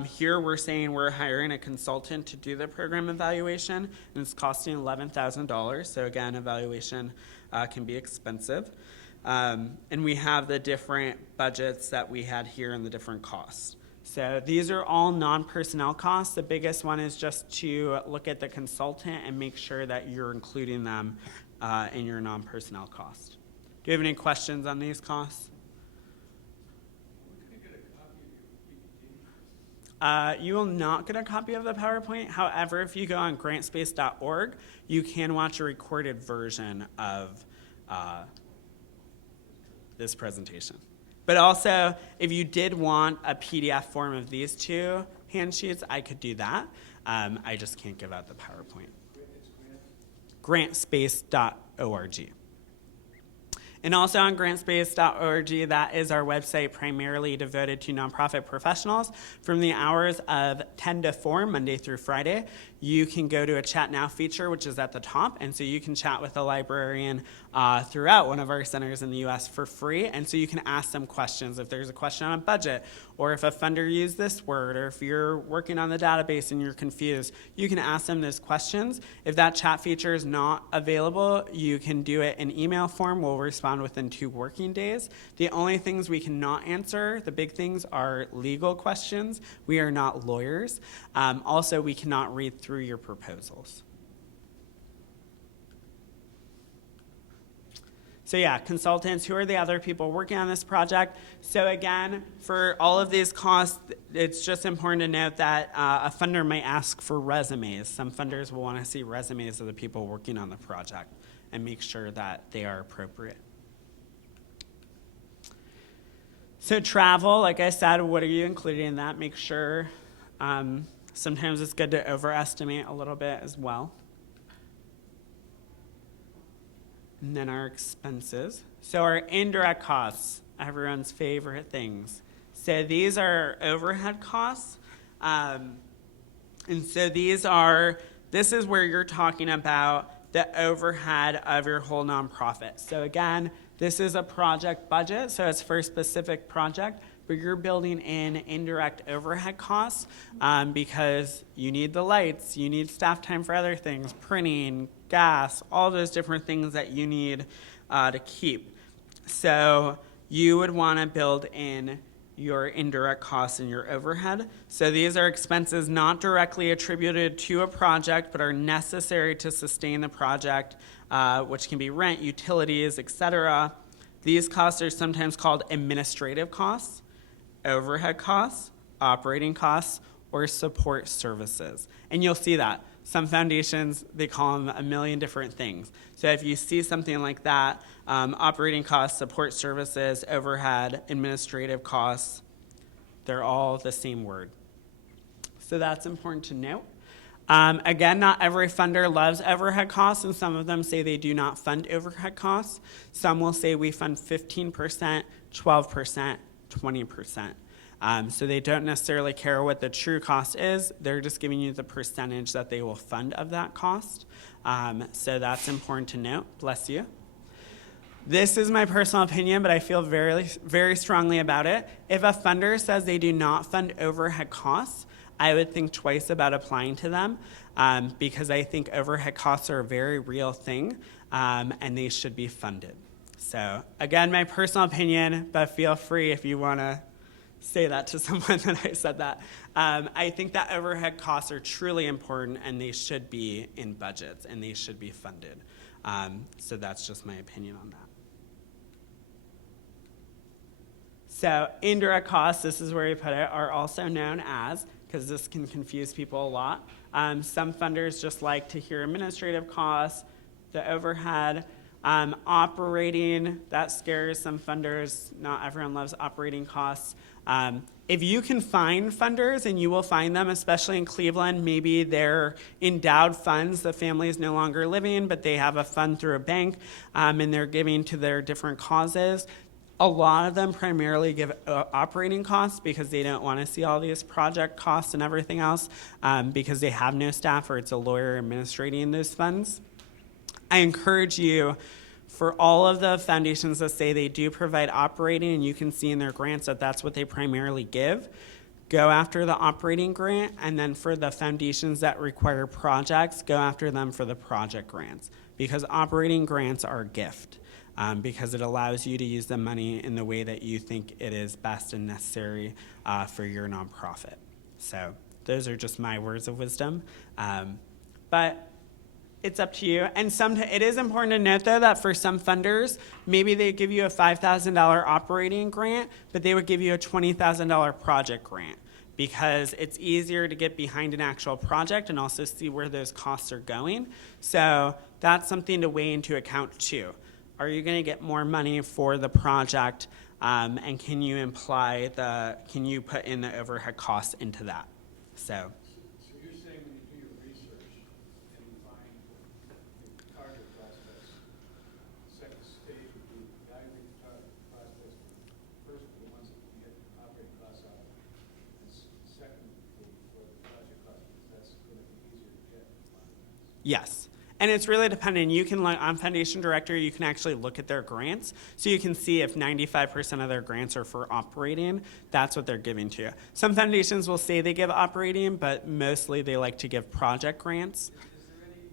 Here we're saying we're hiring a consultant to do the program evaluation, and it's costing $11,000. So again, evaluation can be expensive. And we have the different budgets that we had here and the different costs. So these are all non-personnel costs. The biggest one is just to look at the consultant and make sure that you're including them in your non-personnel cost. Do you have any questions on these costs? We're gonna get a copy of your PPT. You will not get a copy of the PowerPoint. However, if you go on grantspace.org, you can watch a recorded version of this presentation. But also, if you did want a PDF form of these two hand sheets, I could do that. I just can't give out the PowerPoint. It's Grantspace.org. And also on grantspace.org, that is our website primarily devoted to nonprofit professionals. From the hours of 10 to 4, Monday through Friday, you can go to a Chat Now feature, which is at the top. And so you can chat with a librarian throughout one of our centers in the U.S. for free. And so you can ask them questions if there's a question on a budget, or if a funder used this word, or if you're working on the database and you're confused, you can ask them those questions. If that chat feature is not available, you can do it in email form. We'll respond within 2 working days. The only things we cannot answer, the big things, are legal questions. We are not lawyers. Also, we cannot read through your proposals. So yeah, consultants, who are the other people working on this project? So again, for all of these costs, it's just important to note that a funder might ask for resumes. Some funders will want to see resumes of the people working on the project and make sure that they are appropriate. So travel, like I said, what are you including in that? Make sure, sometimes it's good to overestimate a little bit as well. And then our expenses. So our indirect costs, everyone's favorite things. So these are overhead costs. And so this is where you're talking about the overhead of your whole nonprofit. So again, this is a project budget, so it's for a specific project, but you're building in indirect overhead costs because you need the lights, you need staff time for other things, printing, gas, all those different things that you need to keep. So you would want to build in your indirect costs and your overhead. So these are expenses not directly attributed to a project, but are necessary to sustain the project, which can be rent, utilities, etc. These costs are sometimes called administrative costs, overhead costs, operating costs, or support services. And you'll see that. Some foundations, they call them a million different things. So if you see something like that, operating costs, support services, overhead, administrative costs, they're all the same word. So that's important to note. Again, not every funder loves overhead costs, and some of them say they do not fund overhead costs. Some will say we fund 15%, 12%, 20%. So they don't necessarily care what the true cost is. They're just giving you the percentage that they will fund of that cost. So that's important to note. Bless you. This is my personal opinion, but I feel very, very strongly about it. If a funder says they do not fund overhead costs, I would think twice about applying to them because I think overhead costs are a very real thing and they should be funded. So again, my personal opinion, but feel free if you want to say that to someone that I said that. I think that overhead costs are truly important and they should be in budgets and they should be funded. So that's just my opinion on that. So indirect costs, this is where we put it, are also known as, because this can confuse people a lot. Some funders just like to hear administrative costs, the overhead, operating, that scares some funders. Not everyone loves operating costs. If you can find funders, and you will find them, especially in Cleveland, maybe they're endowed funds, the family is no longer living, but they have a fund through a bank, and they're giving to their different causes. A lot of them primarily give operating costs because they don't want to see all these project costs and everything else because they have no staff or it's a lawyer administrating those funds. I encourage you, for all of the foundations that say they do provide operating, and you can see in their grants that that's what they primarily give, go after the operating grant, and then for the foundations that require projects, go after them for the project grants, because operating grants are a gift, because it allows you to use the money in the way that you think it is best and necessary for your nonprofit. So those are just my words of wisdom. But It's up to you. And it is important to note, though, that for some funders, maybe they give you a $5,000 operating grant, but they would give you a $20,000 project grant because it's easier to get behind an actual project and also see where those costs are going. So that's something to weigh into account, too. Are you going to get more money for the project, and can you put in the overhead costs into that? So. So you're saying when you do your research and you find the target prospects, second stage would be evaluate the target prospects. First, the ones that can get operating costs out, and second, for the project costs, because that's going to be easier to get. Yes. And it's really dependent. You can, on Foundation Director, you can actually look at their grants. So you can see if 95% of their grants are for operating, that's what they're giving to you. Some foundations will say they give operating, but mostly they like to give project grants. Is there any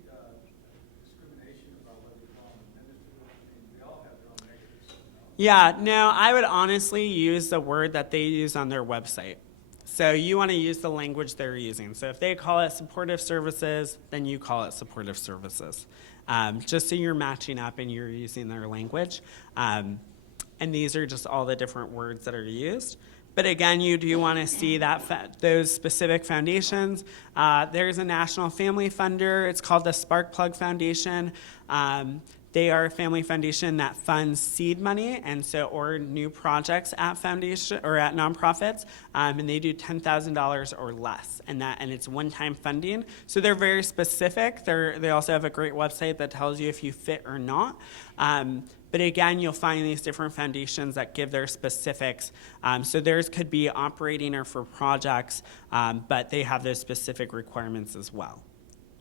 discrimination about whether you call them administrative? I mean, we all have their own negatives. Yeah, no, I would honestly use the word that they use on their website. So you want to use the language they're using. So if they call it supportive services, then you call it supportive services. Just so you're matching up and you're using their language. And these are just all the different words that are used. But again, you do want to see those specific foundations. There's a national family funder. It's called the Sparkplug Foundation. They are a family foundation that funds seed money or new projects at foundation or at nonprofits, and they do $10,000 or less, and it's one-time funding. So they're very specific. They also have a great website that tells you if you fit or not. But again, you'll find these different foundations that give their specifics. So theirs could be operating or for projects, but they have those specific requirements as well.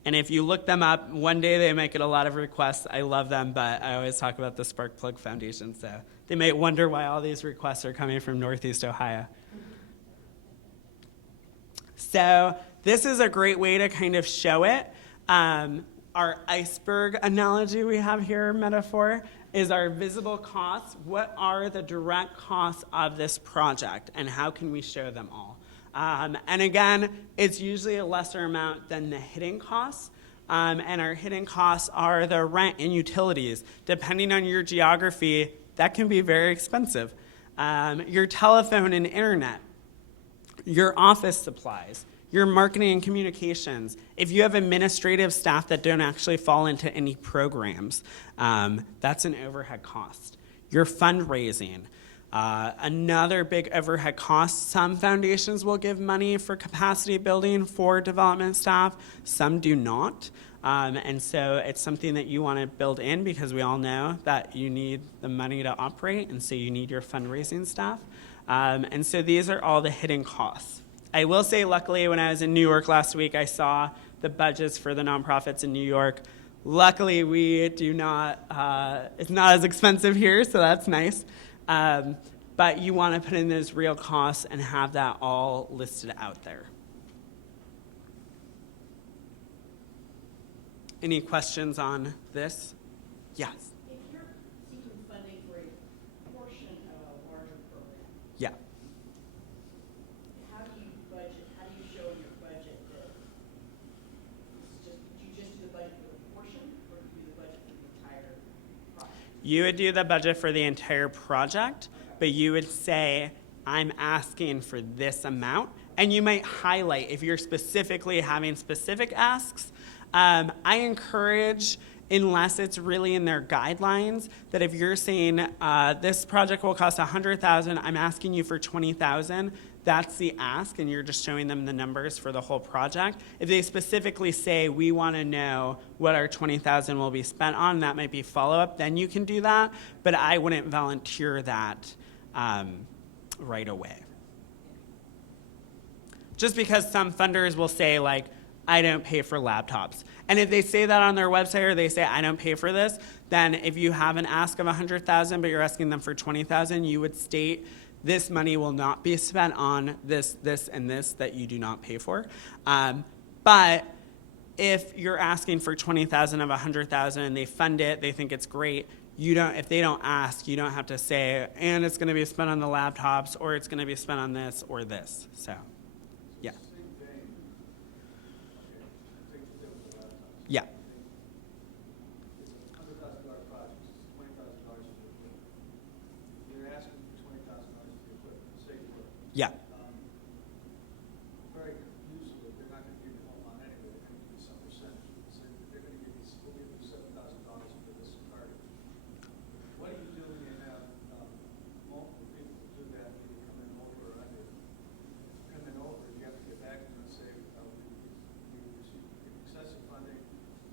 And if you look them up, one day they might get a lot of requests. I love them, but I always talk about the Sparkplug Foundation. So they may wonder why all these requests are coming from Northeast Ohio. So this is a great way to kind of show it. Our iceberg analogy we have here, metaphor, is our visible costs. What are the direct costs of this project, and how can we show them all? And again, it's usually a lesser amount than the hidden costs. And our hidden costs are the rent and utilities. Depending on your geography, that can be very expensive. Your telephone and internet, your office supplies, your marketing and communications. If you have administrative staff that don't actually fall into any programs, that's an overhead cost. Your fundraising. Another big overhead cost, some foundations will give money for capacity building for development staff, some do not. And so it's something that you want to build in because we all know that you need the money to operate, and so you need your fundraising staff. And so these are all the hidden costs. I will say, luckily, when I was in New York last week, I saw the budgets for the nonprofits in New York. Luckily, we do not, it's not as expensive here, so that's nice. But you want to put in those real costs and have that all listed out there. Any questions on this? Yes. If you're seeking funding for a portion of a larger program, Yeah. how do you show in your budget that do you just do the budget for the portion, or do you do the budget for the entire project? You would do the budget for the entire project, but you would say, I'm asking for this amount. And you might highlight, if you're specifically having specific asks, I encourage, unless it's really in their guidelines, that if you're saying this project will cost $100,000, I'm asking you for $20,000, that's the ask, and you're just showing them the numbers for the whole project. If they specifically say, we want to know what our $20,000 will be spent on, that might be follow-up, then you can do that, but I wouldn't volunteer that right away. Just because some funders will say, like, I don't pay for laptops. And if they say that on their website, or they say, I don't pay for this, then if you have an ask of $100,000, but you're asking them for $20,000, you would state, this money will not be spent on this, and this that you do not pay for. But if you're asking for $20,000 of $100,000 and they fund it, they think it's great, if they don't ask, you don't have to say, and it's going to be spent on the laptops, or it's going to be spent on this or this. So, yeah. Same thing. Okay. Take the laptops. Yeah. Yeah. Very confused with, they're not gonna give you a whole lot anyway, they're gonna give you some percentage. So they're gonna give you, we'll give you $7,000 for this card. What do you do when you have, multiple people do that, either come in over or under? Come in over, you have to get back to them and say, we received excessive funding,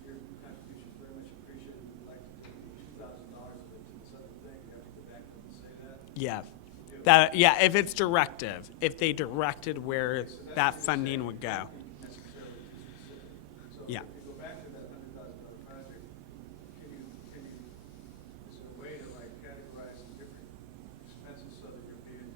your contribution is very much appreciated, we'd like to take $2,000 of it to this other thing, you have to go back to them and say that? Yeah. That, yeah, if it's directive, if they directed where So that's that what you're funding saying, would you go. don't need necessarily too specific. So Yeah. if you go back to that $100,000 project, can you, is there a way to like categorize the different expenses so that you're being,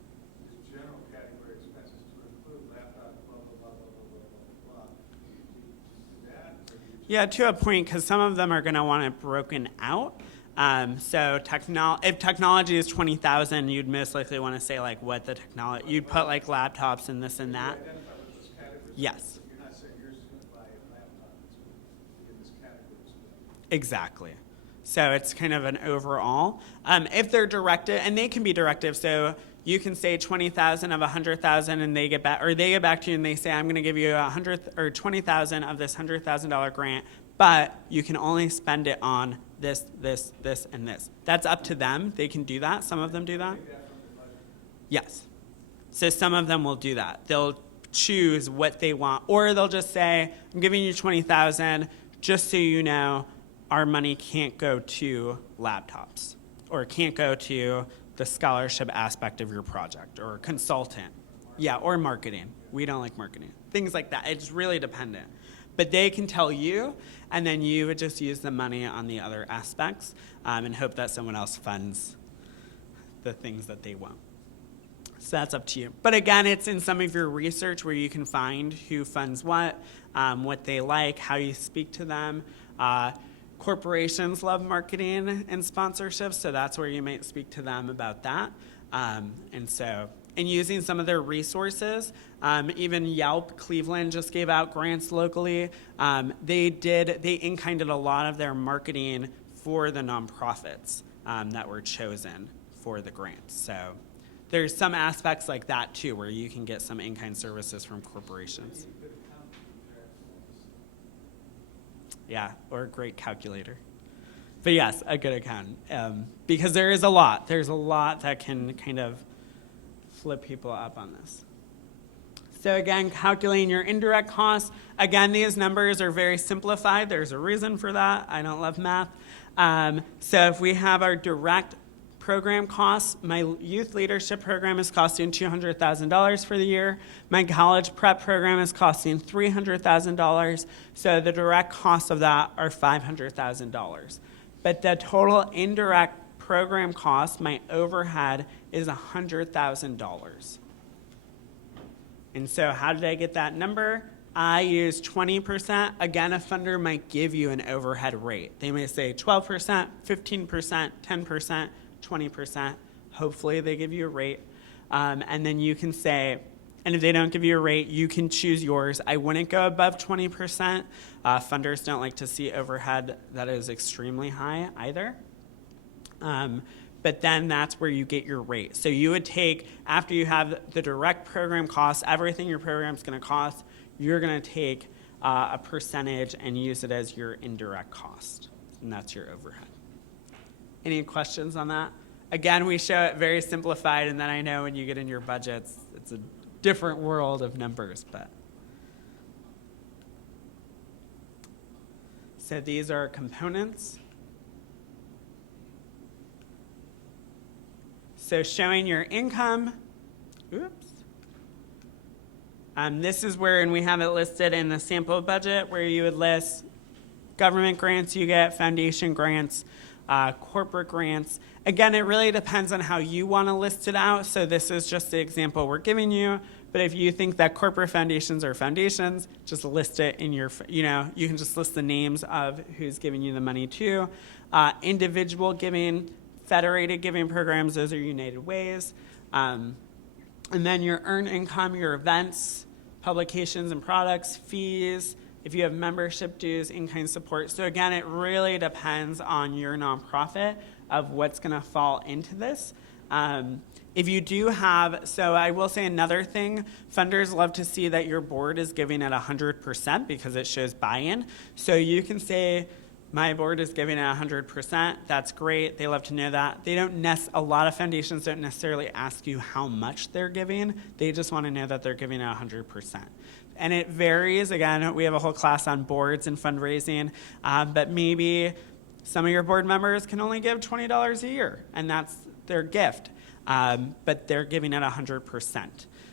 this general category expenses to include laptop, blah, blah, blah, blah, blah, blah, blah, blah? Do you do that? Or do you just- Yeah, to a point, because some of them are going to want it broken out. So if technology is 20,000, you'd most likely want to say like what the technology, you'd put like laptops and this and You that. identify what those categories are, Yes. but you're not saying yours is going to buy a laptop, it's going to be in this category. Exactly. So it's kind of an overall. If they're directed, and they can be directive, so you can say 20,000 of 100,000, and they get back, or they get back to you and they say, I'm going to give you 100 or 20,000 of this $100,000 grant, but you can only spend it on this, this, this, and this. That's up to them. They can do that. Some of them do that. Take that from the budget. Yes. So some of them will do that. They'll choose what they want, or they'll just say, I'm giving you 20,000, just so you know, our money can't go to laptops, or can't go to the scholarship aspect of your project, or consultant. Yeah, or marketing. We don't like marketing. Things like that. It's really dependent. But they can tell you, and then you would just use the money on the other aspects and hope that someone else funds the things that they want. So that's up to you. But again, it's in some of your research where you can find who funds what they like, how you speak to them. Corporations love marketing and sponsorships, so that's where you might speak to them about that. And using some of their resources, even Yelp, Cleveland just gave out grants locally. They in-kinded a lot of their marketing for the nonprofits that were chosen for the grants. So there's some aspects like that too, where you can get some in-kind services from corporations. Yeah, or a great calculator. But yes, a good accountant. Because there is a lot. There's a lot that can kind of flip people up on this. So again, calculating your indirect costs. Again, these numbers are very simplified. There's a reason for that. I don't love math. So if we have our direct program costs, my youth leadership program is costing $200,000 for the year. My college prep program is costing $300,000. So the direct costs of that are $500,000. But the total indirect program cost, my overhead, is $100,000. And so how did I get that number? I use 20%. Again, a funder might give you an overhead rate. They may say 12%, 15%, 10%, 20%. Hopefully they give you a rate. And then you can say, and if they don't give you a rate, you can choose yours. I wouldn't go above 20%. Funders don't like to see overhead that is extremely high either. But then that's where you get your rate. So you would take, after you have the direct program costs, everything your program's going to cost, you're going to take a percentage and use it as your indirect cost. And that's your overhead. Any questions on that? Again, we show it very simplified, and then I know when you get in your budgets, it's a different world of numbers. But so these are components. So showing your income, oops. This is where, and we have it listed in the sample budget, where you would list government grants you get, foundation grants, corporate grants. Again, it really depends on how you want to list it out. So this is just the example we're giving you. But if you think that corporate foundations are foundations, just list it in your, you can just list the names of who's giving you the money to. Individual giving, federated giving programs, those are United Ways. And then your earned income, your events, publications and products, fees, if you have membership dues, in-kind support. So again, it really depends on your nonprofit of what's going to fall into this. If you do have, so I will say another thing, funders love to see that your board is giving at 100% because it shows buy-in. So you can say, my board is giving at 100%, that's great, they love to know that. They don't a lot of foundations don't necessarily ask you how much they're giving, they just want to know that they're giving at 100%. And it varies, again, we have a whole class on boards and fundraising, but maybe some of your board members can only give $20 a year, and that's their gift. But they're giving it 100%.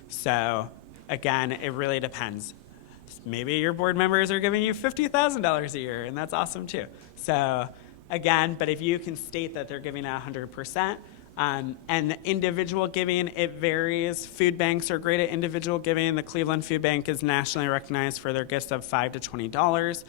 So again, it really depends. Maybe your board members are giving you $50,000 a year, and that's awesome too. So again, but if you can state that they're giving it 100%, and individual giving, it varies. Food banks are great at individual giving. The Cleveland Food Bank is nationally recognized for their gifts of $5 to $20.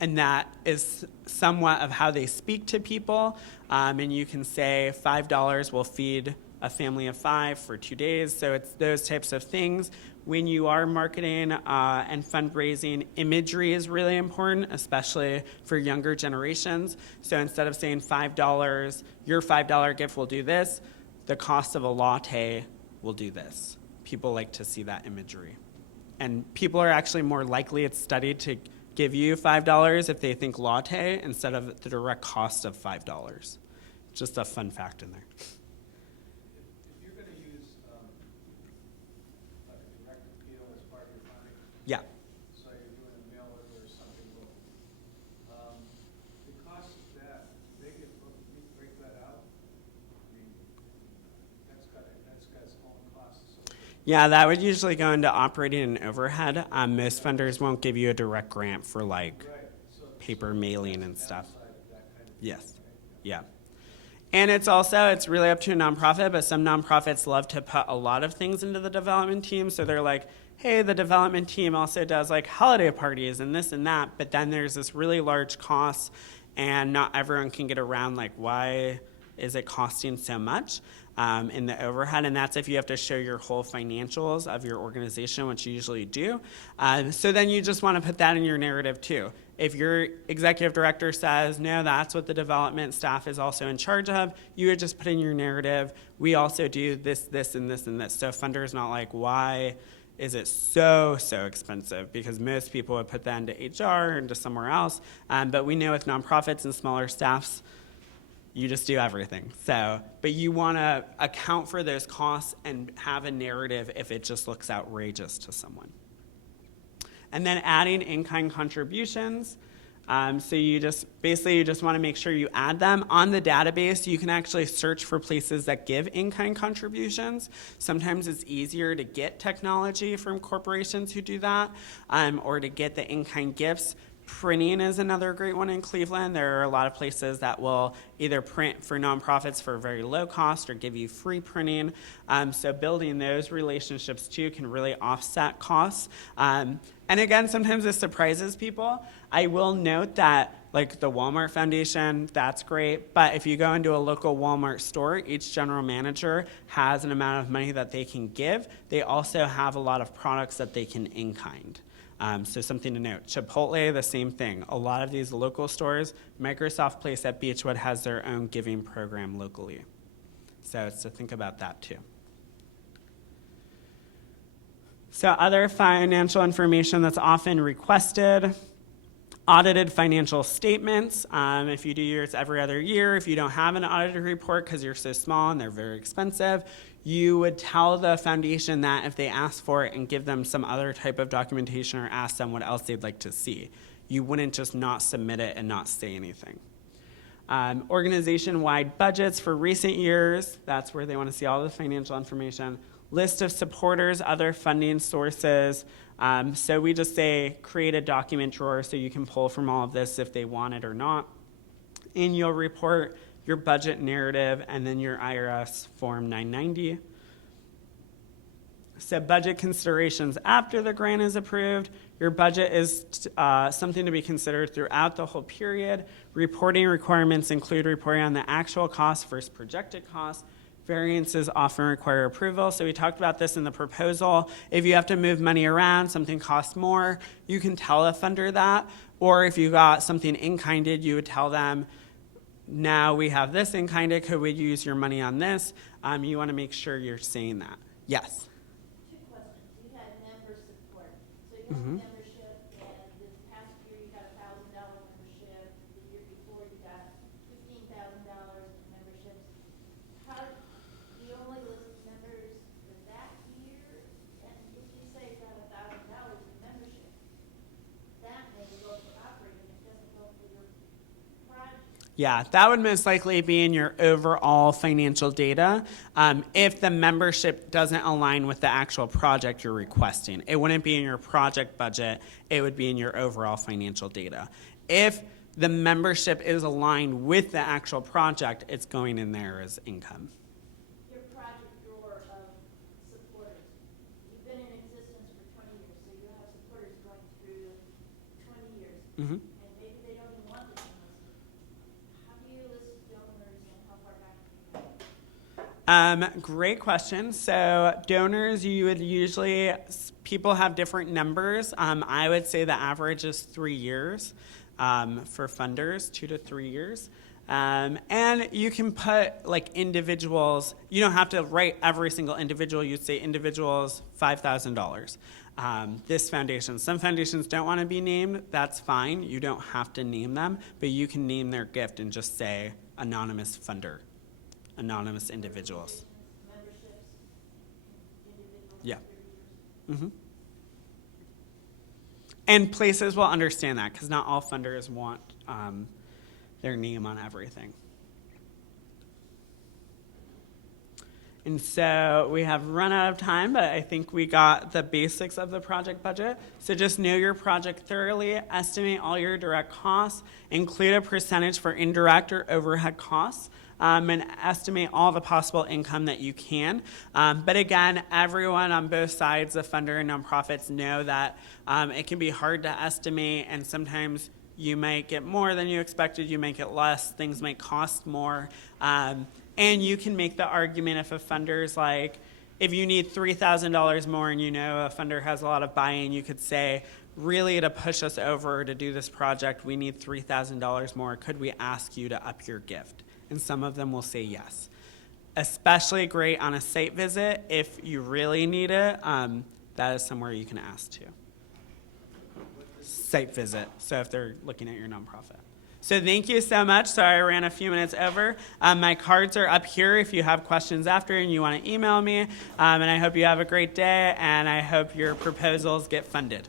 And that is somewhat of how they speak to people. And you can say $5 will feed a family of 5 for 2 days. So it's those types of things. When you are marketing and fundraising, imagery is really important, especially for younger generations. So instead of saying $5, your $5 gift will do this, the cost of a latte will do this. People like to see that imagery. And people are actually more likely, it's studied, to give you $5 if they think latte instead of the direct cost of $5. Just a fun fact in there. If you're going to use like a direct appeal as part of your funding, Yeah. so you're doing a mail order or something local, the cost of that, they can break that out. I mean, that's got its own costs. Yeah, that would usually go into operating and overhead. Most funders won't give you a direct grant for like Right. paper mailing and stuff. Outside of that kind of Yes. thing, right? Yeah. And it's really up to a nonprofit, but some nonprofits love to put a lot of things into the development team. So they're like, hey, the development team also does like holiday parties and this and that, but then there's this really large cost and not everyone can get around like, why is it costing so much in the overhead? And that's if you have to show your whole financials of your organization, which you usually do. So then you just want to put that in your narrative too. If your executive director says, no, that's what the development staff is also in charge of, you would just put in your narrative, we also do this, this, and this, and this. So funder's not like, why is it so expensive? Because most people would put that into HR or into somewhere else. But we know with nonprofits and smaller staffs, you just do everything. So, but you want to account for those costs and have a narrative if it just looks outrageous to someone. And then adding in-kind contributions. So you just want to make sure you add them. On the database, you can actually search for places that give in-kind contributions. Sometimes it's easier to get technology from corporations who do that, or to get the in-kind gifts. Printing is another great one in Cleveland. There are a lot of places that will either print for nonprofits for very low cost or give you free printing. So building those relationships too can really offset costs. And again, sometimes this surprises people. I will note that like the Walmart Foundation, that's great. But if you go into a local Walmart store, each general manager has an amount of money that they can give. They also have a lot of products that they can in-kind. So something to note. Chipotle, the same thing. A lot of these local stores, Microsoft Place at Beechwood has their own giving program locally. So it's to think about that too. So other financial information that's often requested, audited financial statements. If you do yours every other year, if you don't have an audited report because you're so small and they're very expensive, you would tell the foundation that if they ask for it and give them some other type of documentation or ask them what else they'd like to see. You wouldn't just not submit it and not say anything. Organization-wide budgets for recent years, that's where they want to see all the financial information. List of supporters, other funding sources. So we just say create a document drawer so you can pull from all of this if they want it or not. Annual report, your budget narrative, and then your IRS Form 990. So budget considerations after the grant is approved. Your budget is something to be considered throughout the whole period. Reporting requirements include reporting on the actual cost versus projected cost. Variances often require approval. So we talked about this in the proposal. If you have to move money around, something costs more, you can tell a funder that. Or if you got something in-kinded, you would tell them, now we have this in kind of, could we use your money on this? You want to make sure you're saying that. Yes. Two questions. You had member support. So you have Mhm. membership, and this past year you got $1,000 membership. The year before you got $15,000 in memberships. How, do you only list members for that year? And if you say you got $1,000 in membership, that may go for operating, it doesn't go for your project. Yeah, that would most likely be in your overall financial data if the membership doesn't align with the actual project you're requesting. It wouldn't be in your project budget, it would be in your overall financial data. If the membership is aligned with the actual project, it's going in there as income. Your project drawer of supporters. You've been in existence for 20 years, so you have supporters going through 20 years. Mhm. And maybe they don't even want this listed. How do you list donors and how far back do you go? Great question. So donors, you would usually, people have different numbers. I would say the average is 3 years for funders, 2 to 3 years. And you can put like individuals, you don't have to write every single individual. You'd say individuals, $5,000. This foundation, some foundations don't want to be named. That's fine. You don't have to name them, but you can name their gift and just say anonymous funder, anonymous individuals. Memberships, individual Yeah. contributors. hmm And places will understand that because not all funders want their name on everything. And so we have run out of time, but I think we got the basics of the project budget. So just know your project thoroughly, estimate all your direct costs, include a percentage for indirect or overhead costs, and estimate all the possible income that you can. But again, everyone on both sides, the funder and nonprofits, know that it can be hard to estimate, and sometimes you might get more than you expected, you might get less, things might cost more. And you can make the argument if a funder's like, if you need $3,000 more and you know a funder has a lot of buy-in, you could say, really to push us over to do this project, we need $3,000 more. Could we ask you to up your gift? And some of them will say yes. Especially great on a site visit. If you really need it, that is somewhere you can ask to. Site visit, so if they're looking at your nonprofit. So thank you so much. Sorry I ran a few minutes over. My cards are up here if you have questions after and you want to email me. And I hope you have a great day, and I hope your proposals get funded.